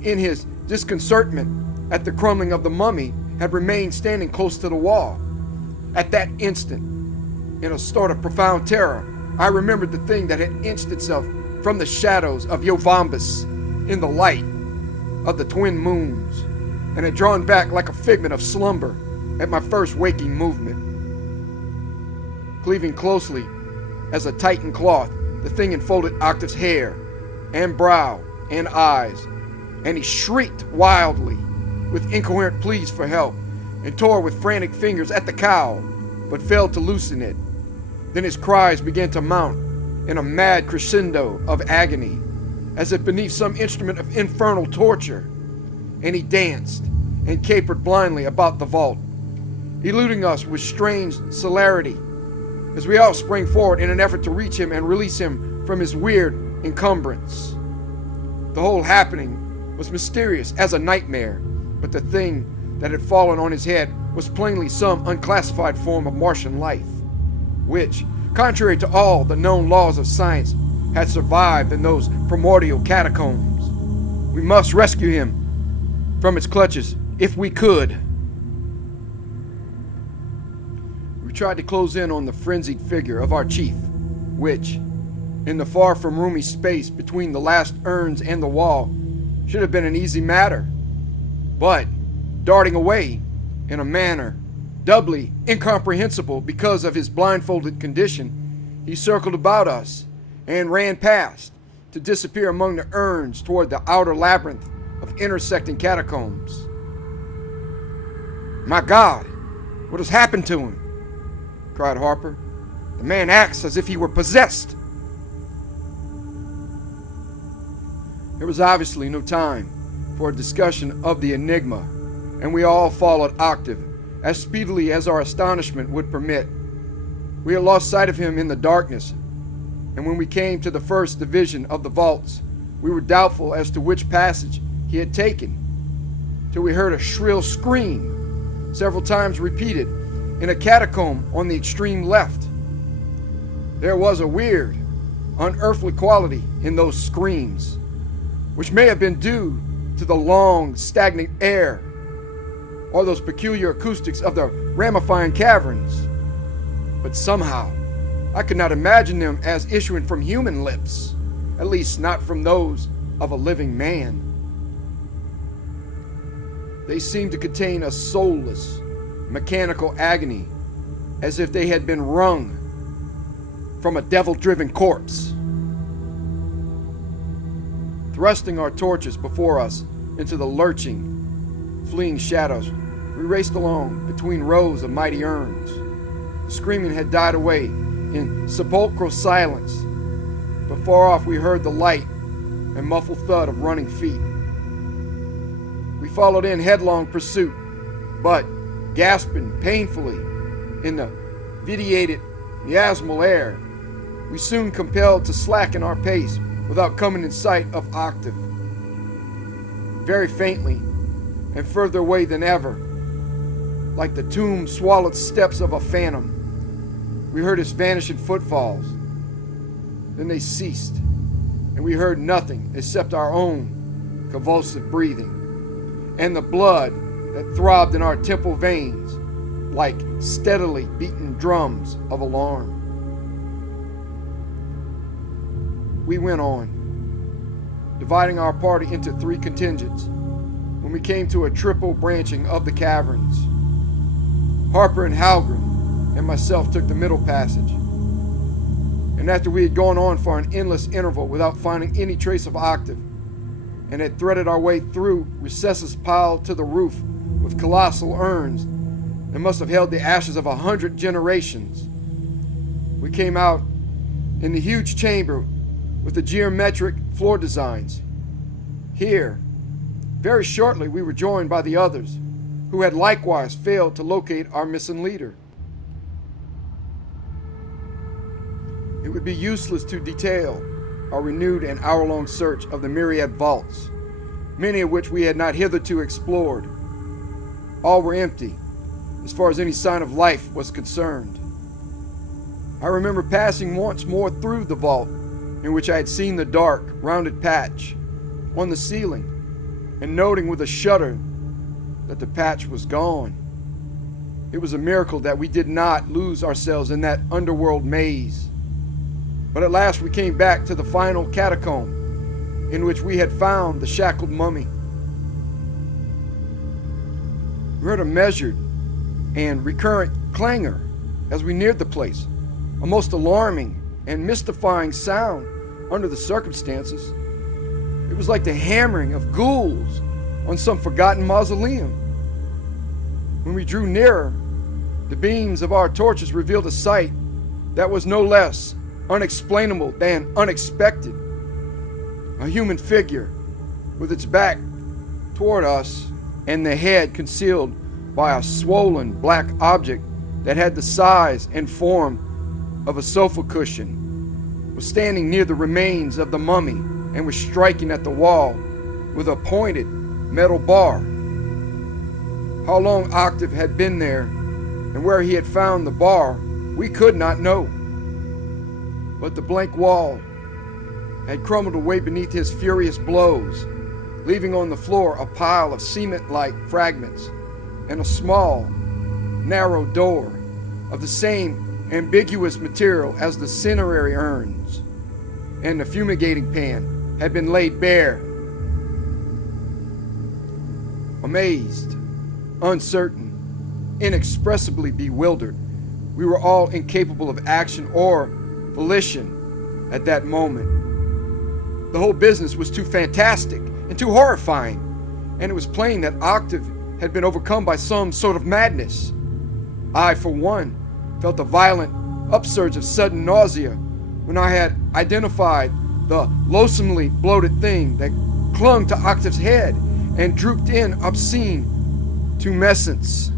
in his disconcertment at the crumbling of the mummy, had remained standing close to the wall. At that instant, in a start of profound terror, I remembered the thing that had inched itself from the shadows of Yoh-Vombis in the light of the twin moons, and had drawn back like a figment of slumber at my first waking movement. Cleaving closely as a tightened cloth, the thing enfolded Octave's hair and brow and eyes, and he shrieked wildly with incoherent pleas for help and tore with frantic fingers at the cowl, but failed to loosen it. Then his cries began to mount in a mad crescendo of agony, as if beneath some instrument of infernal torture, and he danced and capered blindly about the vault, eluding us with strange celerity, as we all sprang forward in an effort to reach him and release him from his weird encumbrance. The whole happening was mysterious as a nightmare, but the thing that had fallen on his head was plainly some unclassified form of Martian life, which, contrary to all the known laws of science, had survived in those primordial catacombs. We must rescue him from its clutches if we could. We tried to close in on the frenzied figure of our chief, which, in the far from roomy space between the last urns and the wall, should have been an easy matter. But, darting away in a manner doubly incomprehensible because of his blindfolded condition, he circled about us and ran past to disappear among the urns toward the outer labyrinth of intersecting catacombs. "My God, what has happened to him?" cried Harper. "The man acts as if he were possessed." There was obviously no time for a discussion of the enigma, and we all followed Octave as speedily as our astonishment would permit. We had lost sight of him in the darkness, and when we came to the first division of the vaults, we were doubtful as to which passage he had taken, till we heard a shrill scream, several times repeated, in a catacomb on the extreme left. There was a weird, unearthly quality in those screams, which may have been due to the long, stagnant air, or those peculiar acoustics of the ramifying caverns. But somehow, I could not imagine them as issuing from human lips, at least not from those of a living man. They seemed to contain a soulless, mechanical agony, as if they had been wrung from a devil-driven corpse. Thrusting our torches before us into the lurching, fleeing shadows, we raced along between rows of mighty urns. The screaming had died away in sepulchral silence, but far off we heard the light and muffled thud of running feet. We followed in headlong pursuit, but, gasping painfully in the vitiated, miasmal air, we soon compelled to slacken our pace without coming in sight of Octave. Very faintly, and further away than ever, like the tomb-swallowed steps of a phantom, we heard his vanishing footfalls. Then they ceased, and we heard nothing except our own convulsive breathing, and the blood that throbbed in our temple veins like steadily beaten drums of alarm. We went on, dividing our party into three contingents, when we came to a triple branching of the caverns. Harper and Halgrim and myself took the middle passage, and after we had gone on for an endless interval without finding any trace of Octave, and had threaded our way through recesses piled to the roof with colossal urns that must have held the ashes of 100 generations, we came out in the huge chamber with the geometric floor designs. Here, very shortly, we were joined by the others, who had likewise failed to locate our missing leader. It would be useless to detail our renewed and hour-long search of the myriad vaults, many of which we had not hitherto explored. All were empty, as far as any sign of life was concerned. I remember passing once more through the vault, in which I had seen the dark, rounded patch on the ceiling, and noting with a shudder that the patch was gone. It was a miracle that we did not lose ourselves in that underworld maze. But at last we came back to the final catacomb, in which we had found the shackled mummy. We heard a measured and recurrent clangor as we neared the place, a most alarming and mystifying sound under the circumstances. It was like the hammering of ghouls on some forgotten mausoleum. When we drew nearer, the beams of our torches revealed a sight that was no less unexplainable than unexpected. A human figure with its back toward us and the head concealed by a swollen black object that had the size and form of a sofa cushion, was standing near the remains of the mummy and was striking at the wall with a pointed metal bar. How long Octave had been there and where he had found the bar, we could not know. But the blank wall had crumbled away beneath his furious blows, leaving on the floor a pile of cement-like fragments and a small, narrow door of the same ambiguous material as the cinerary urns, and the fumigating pan had been laid bare. Amazed, uncertain, inexpressibly bewildered, we were all incapable of action or volition at that moment. The whole business was too fantastic and too horrifying, and it was plain that Octave had been overcome by some sort of madness. I, for one, felt a violent upsurge of sudden nausea when I had identified the loathsomely bloated thing that clung to Octave's head and drooped in obscene tumescence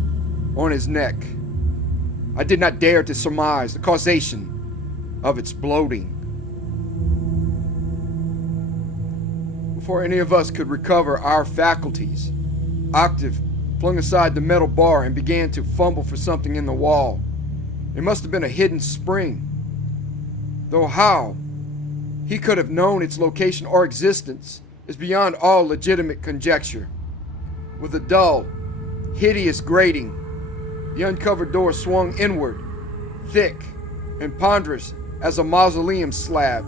on his neck. I did not dare to surmise the causation of its bloating. Before any of us could recover our faculties, Octave flung aside the metal bar and began to fumble for something in the wall. It must have been a hidden spring, though how he could have known its location or existence is beyond all legitimate conjecture. With a dull, hideous grating, the uncovered door swung inward, thick and ponderous as a mausoleum slab,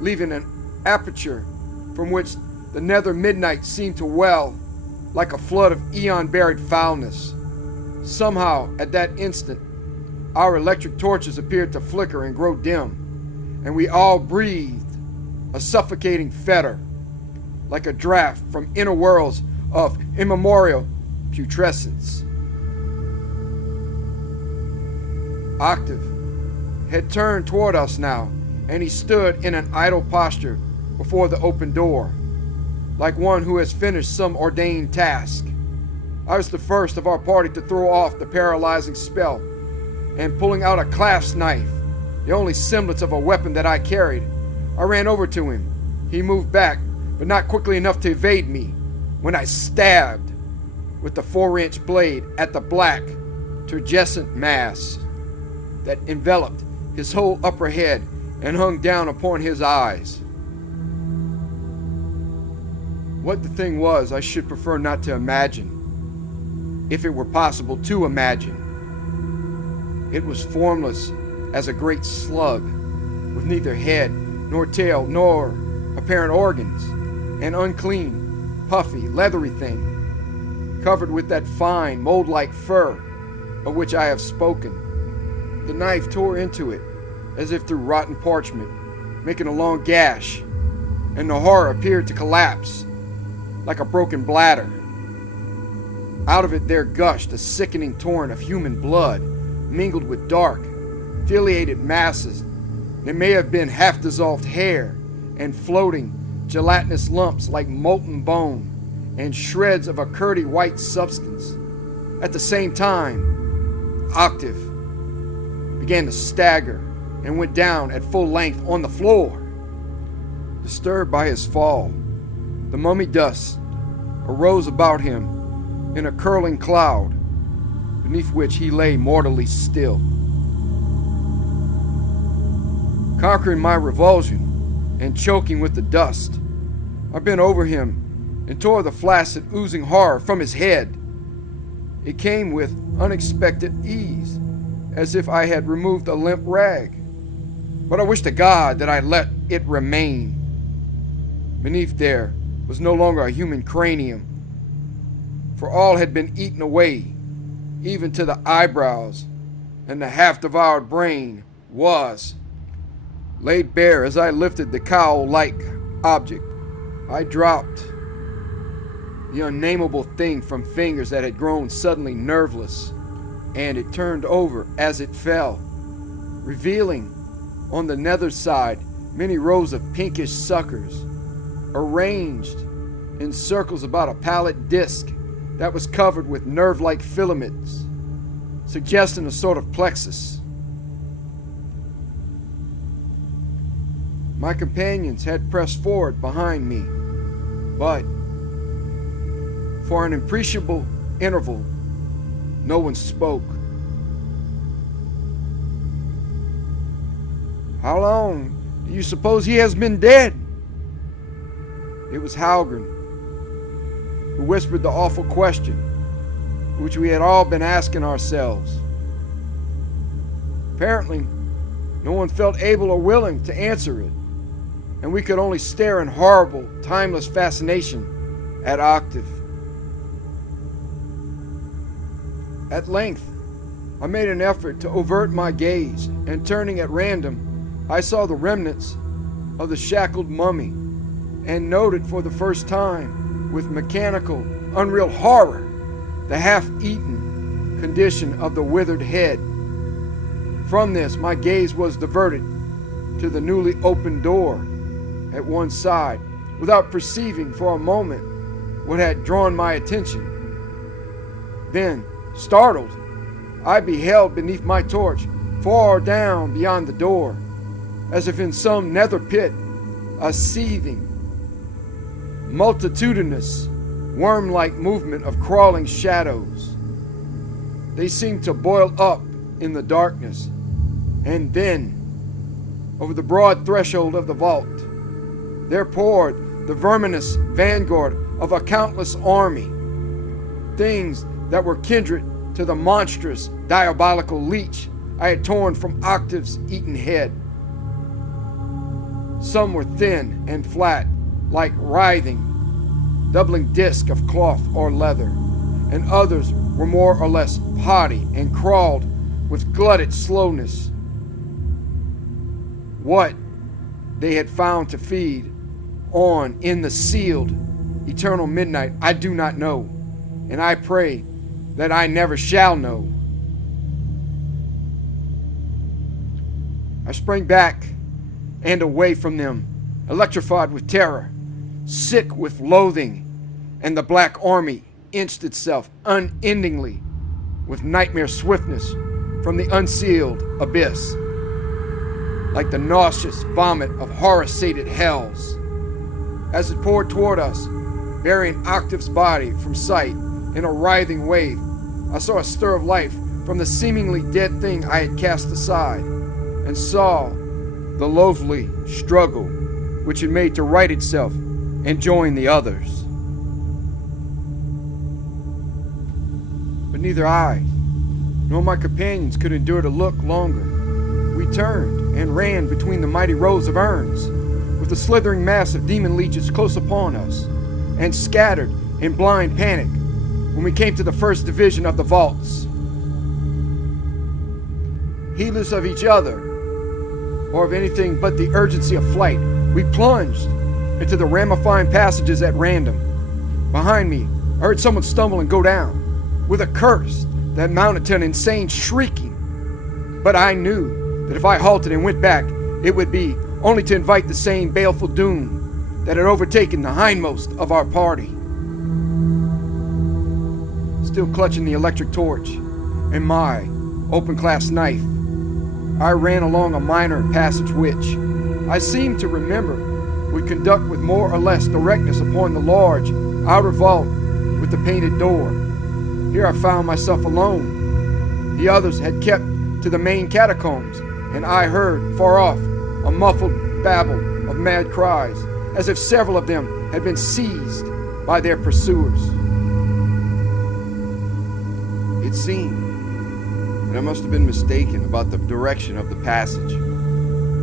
leaving an aperture from which the nether midnight seemed to well like a flood of eon-buried foulness. Somehow, at that instant, our electric torches appeared to flicker and grow dim, and we all breathed a suffocating fetor, like a draft from inner worlds of immemorial putrescence. Octave had turned toward us now, and he stood in an idle posture before the open door, like one who has finished some ordained task. I was the first of our party to throw off the paralyzing spell, and pulling out a clasp knife, the only semblance of a weapon that I carried, I ran over to him. He moved back, but not quickly enough to evade me, when I stabbed with the 4-inch blade at the black, turgescent mass that enveloped his whole upper head and hung down upon his eyes. What the thing was, I should prefer not to imagine, if it were possible to imagine. It was formless as a great slug, with neither head nor tail nor apparent organs, an unclean, puffy, leathery thing, covered with that fine, mold-like fur of which I have spoken. The knife tore into it as if through rotten parchment, making a long gash, and the horror appeared to collapse like a broken bladder. Out of it there gushed a sickening torrent of human blood, mingled with dark, filiated masses It may have been half-dissolved hair and floating gelatinous lumps like molten bone and shreds of a curdy white substance. At the same time, Octave began to stagger and went down at full length on the floor. Disturbed by his fall, the mummy dust arose about him in a curling cloud, beneath which he lay mortally still. Conquering my revulsion and choking with the dust, I bent over him and tore the flaccid, oozing horror from his head. It came with unexpected ease, as if I had removed a limp rag. But I wish to God that I let it remain. Beneath there was no longer a human cranium, for all had been eaten away, even to the eyebrows, and the half-devoured brain was laid bare. As I lifted the cowl-like object, I dropped the unnameable thing from fingers that had grown suddenly nerveless, and it turned over as it fell, revealing on the nether side many rows of pinkish suckers, arranged in circles about a pallid disc that was covered with nerve-like filaments, suggesting a sort of plexus. My companions had pressed forward behind me, but for an appreciable interval, no one spoke. "How long do you suppose he has been dead?" It was Halgren who whispered the awful question, which we had all been asking ourselves. Apparently, no one felt able or willing to answer it, and we could only stare in horrible, timeless fascination at Octave. At length, I made an effort to avert my gaze, and turning at random, I saw the remnants of the shackled mummy, and noted for the first time, with mechanical, unreal horror, the half-eaten condition of the withered head. From this, my gaze was diverted to the newly opened door at one side, without perceiving for a moment what had drawn my attention. Then, startled, I beheld beneath my torch, far down beyond the door, as if in some nether pit, a seething, multitudinous, worm-like movement of crawling shadows. They seemed to boil up in the darkness, and then, over the broad threshold of the vault, there poured the verminous vanguard of a countless army, things that were kindred to the monstrous, diabolical leech I had torn from Octave's eaten head. Some were thin and flat, like writhing, doubling discs of cloth or leather, and others were more or less poddy and crawled with glutted slowness. What they had found to feed on in the sealed, eternal midnight, I do not know, and I pray that I never shall know. I sprang back and away from them, electrified with terror, sick with loathing, and the black army inched itself unendingly with nightmare swiftness from the unsealed abyss, like the nauseous vomit of horror-sated hells. As it poured toward us, burying Octave's body from sight in a writhing wave, I saw a stir of life from the seemingly dead thing I had cast aside, and saw the loathly struggle which it made to right itself and join the others. But neither I nor my companions could endure to look longer. We turned and ran between the mighty rows of urns, with the slithering mass of demon leeches close upon us, and scattered in blind panic when we came to the first division of the vaults. Heedless of each other, or of anything but the urgency of flight, we plunged into the ramifying passages at random. Behind me, I heard someone stumble and go down, with a curse that mounted to an insane shrieking. But I knew that if I halted and went back, it would be only to invite the same baleful doom that had overtaken the hindmost of our party. Still clutching the electric torch and my open-clasp knife, I ran along a minor passage which, I seem to remember, would conduct with more or less directness upon the large outer vault with the painted door. Here I found myself alone. The others had kept to the main catacombs, and I heard, far off, a muffled babble of mad cries, as if several of them had been seized by their pursuers. It seemed that I must have been mistaken about the direction of the passage,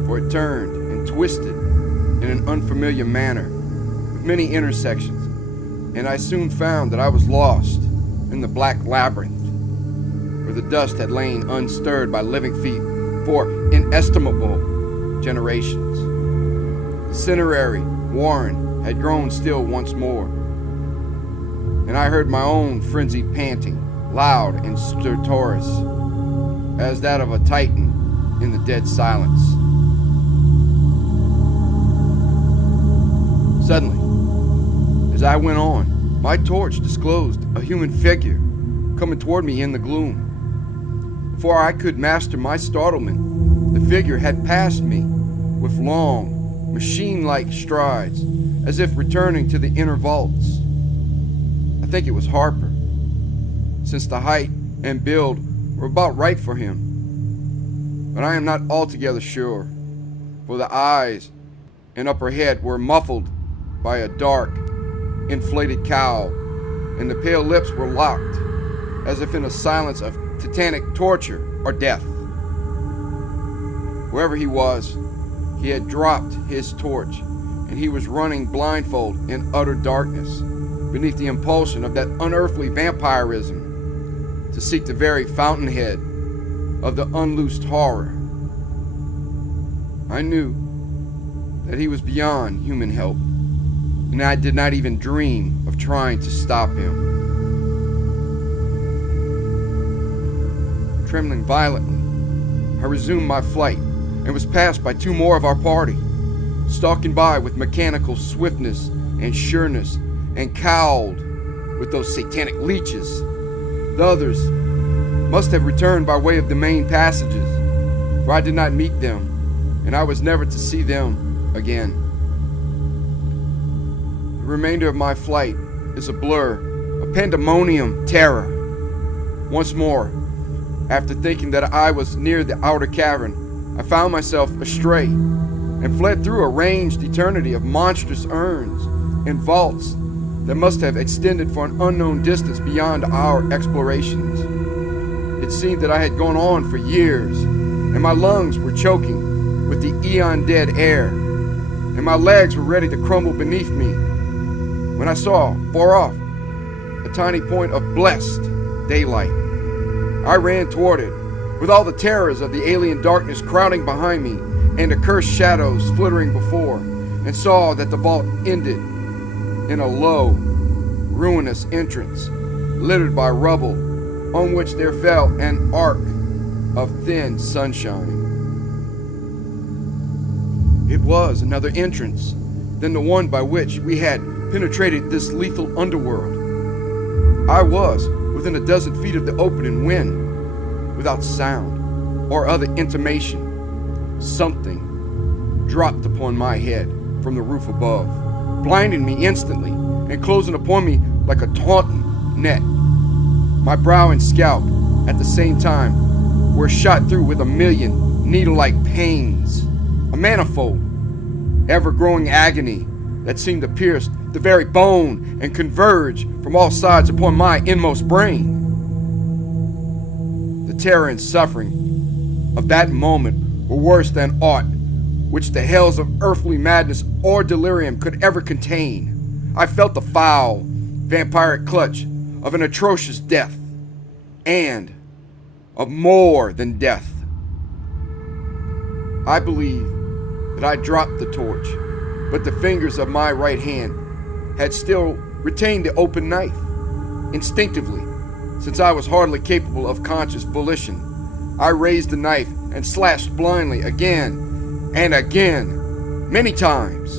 for it turned and twisted in an unfamiliar manner, with many intersections, and I soon found that I was lost in the black labyrinth, where the dust had lain unstirred by living feet for inestimable generations. The cinerary warren had grown still once more, and I heard my own frenzied panting, loud and stertorous, as that of a titan in the dead silence. Suddenly, as I went on, my torch disclosed a human figure coming toward me in the gloom. Before I could master my startlement, the figure had passed me with long, machine-like strides, as if returning to the inner vaults. I think it was Harper, since the height and build were about right for him, but I am not altogether sure, for the eyes and upper head were muffled by a dark, inflated cowl, and the pale lips were locked, as if in a silence of titanic torture or death. Wherever he was, he had dropped his torch, and he was running blindfold in utter darkness, beneath the impulsion of that unearthly vampirism, to seek the very fountainhead of the unloosed horror. I knew that he was beyond human help, and I did not even dream of trying to stop him. Trembling violently, I resumed my flight and was passed by two more of our party, stalking by with mechanical swiftness and sureness, and cowled with those satanic leeches. The others must have returned by way of the main passages, for I did not meet them, and I was never to see them again. The remainder of my flight is a blur, a pandemonium terror. Once more, after thinking that I was near the outer cavern, I found myself astray and fled through a ranged eternity of monstrous urns and vaults that must have extended for an unknown distance beyond our explorations. It seemed that I had gone on for years, and my lungs were choking with the eon-dead air, and my legs were ready to crumble beneath me, when I saw, far off, a tiny point of blessed daylight. I ran toward it, with all the terrors of the alien darkness crowding behind me and accursed shadows flittering before, and saw that the vault ended in a low, ruinous entrance, littered by rubble, on which there fell an arc of thin sunshine. It was another entrance than the one by which we had penetrated this lethal underworld. I was within a dozen feet of the opening when, without sound or other intimation, something dropped upon my head from the roof above, blinding me instantly and closing upon me like a taunting net. My brow and scalp, at the same time, were shot through with a million needle-like pains, a manifold, ever-growing agony that seemed to pierce the very bone and converge from all sides upon my inmost brain. The terror and suffering of that moment were worse than aught which the hells of earthly madness or delirium could ever contain. I felt the foul, vampiric clutch of an atrocious death, and of more than death. I believe that I dropped the torch, but the fingers of my right hand had still retained the open knife. Instinctively, since I was hardly capable of conscious volition, I raised the knife and slashed blindly again and again, many times,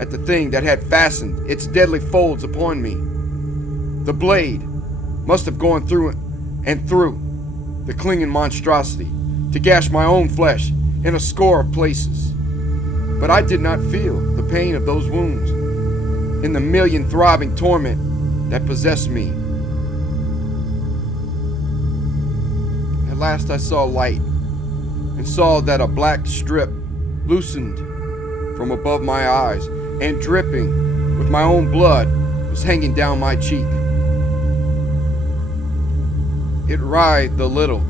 at the thing that had fastened its deadly folds upon me. The blade must have gone through and through the clinging monstrosity to gash my own flesh in a score of places. But I did not feel the pain of those wounds in the million throbbing torment that possessed me. At last I saw light and saw that a black strip loosened from above my eyes and dripping with my own blood was hanging down my cheek. It writhed a little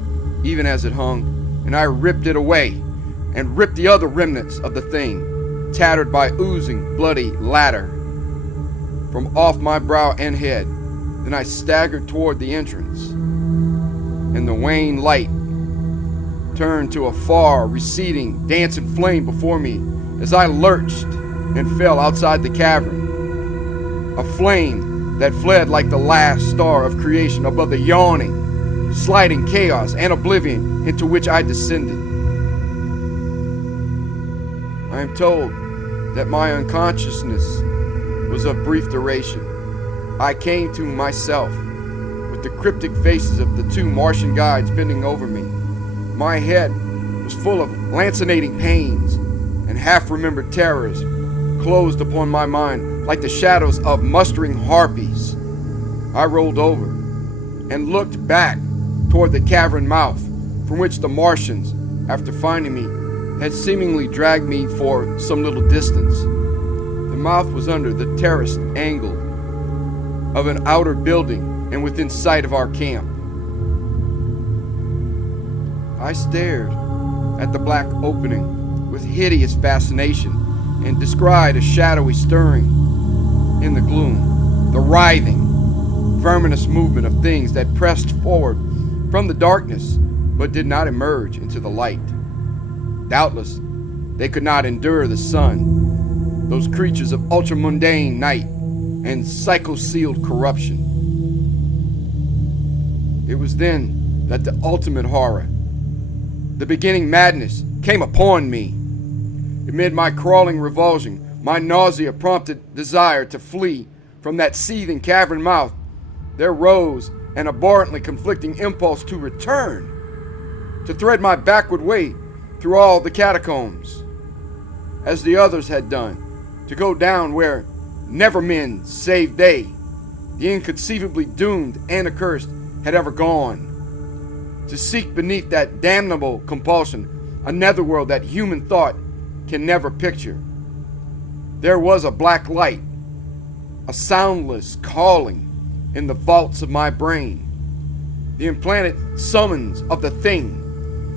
even as it hung, and I ripped it away and ripped the other remnants of the thing, tattered by oozing bloody ladder, from off my brow and head. Then I staggered toward the entrance, and the wan light turned to a far receding dancing flame before me as I lurched and fell outside the cavern. A flame that fled like the last star of creation above the yawning, sliding chaos and oblivion into which I descended. I am told that my unconsciousness was of brief duration. I came to myself with the cryptic faces of the two Martian guides bending over me. My head was full of lancinating pains, and half-remembered terrors closed upon my mind like the shadows of mustering harpies. I rolled over and looked back toward the cavern mouth from which the Martians, after finding me, had seemingly dragged me for some little distance. The mouth was under the terraced angle of an outer building and within sight of our camp. I stared at the black opening with hideous fascination and descried a shadowy stirring in the gloom, the writhing, verminous movement of things that pressed forward from the darkness but did not emerge into the light. Doubtless, they could not endure the sun, those creatures of ultramundane night and psycho-sealed corruption. It was then that the ultimate horror, the beginning madness, came upon me. Amid my crawling revulsion, my nausea-prompted desire to flee from that seething cavern mouth, there rose an abhorrently conflicting impulse to return, to thread my backward way through all the catacombs, as the others had done, to go down where never men save they, the inconceivably doomed and accursed, had ever gone, to seek beneath that damnable compulsion a netherworld that human thought can never picture. There was a black light, a soundless calling in the vaults of my brain, the implanted summons of the thing,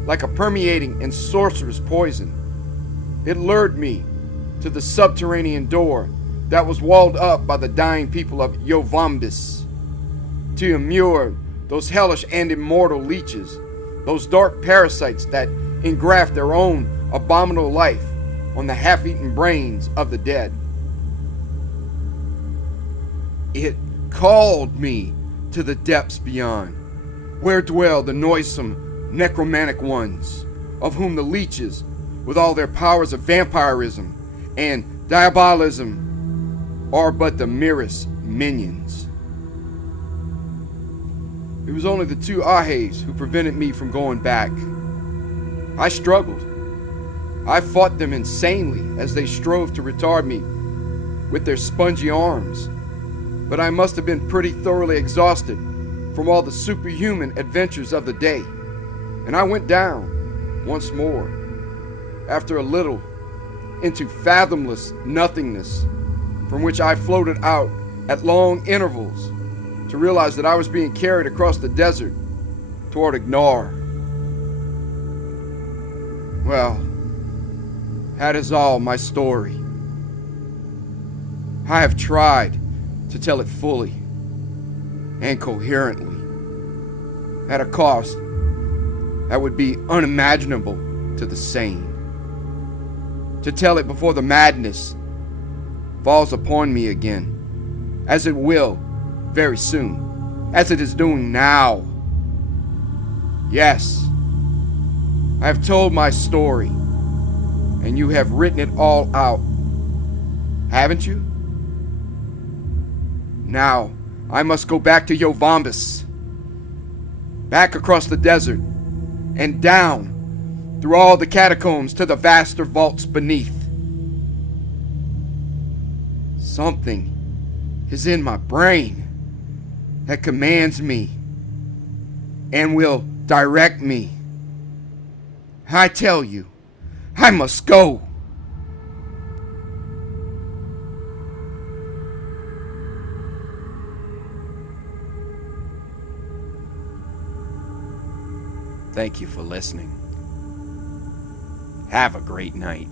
like a permeating and sorcerous poison. It lured me to the subterranean door that was walled up by the dying people of Yoh-Vombis, to immure those hellish and immortal leeches, those dark parasites that engraft their own abominable life on the half-eaten brains of the dead. It called me to the depths beyond, where dwell the noisome necromantic ones, of whom the leeches, with all their powers of vampirism and diabolism, are but the merest minions. It was only the two Ahes who prevented me from going back. I struggled. I fought them insanely as they strove to retard me with their spongy arms, but I must have been pretty thoroughly exhausted from all the superhuman adventures of the day, and I went down once more, after a little, into fathomless nothingness, from which I floated out at long intervals to realize that I was being carried across the desert toward Ignar. Well, that is all my story. I have tried to tell it fully and coherently, at a cost that would be unimaginable to the sane. To tell it before the madness falls upon me again, as it will very soon, as it is doing now. Yes, I have told my story, and you have written it all out, haven't you? Now, I must go back to Yoh-Vombis, back across the desert, and down through all the catacombs to the vaster vaults beneath. Something is in my brain that commands me and will direct me. I tell you, I must go. Thank you for listening. Have a great night.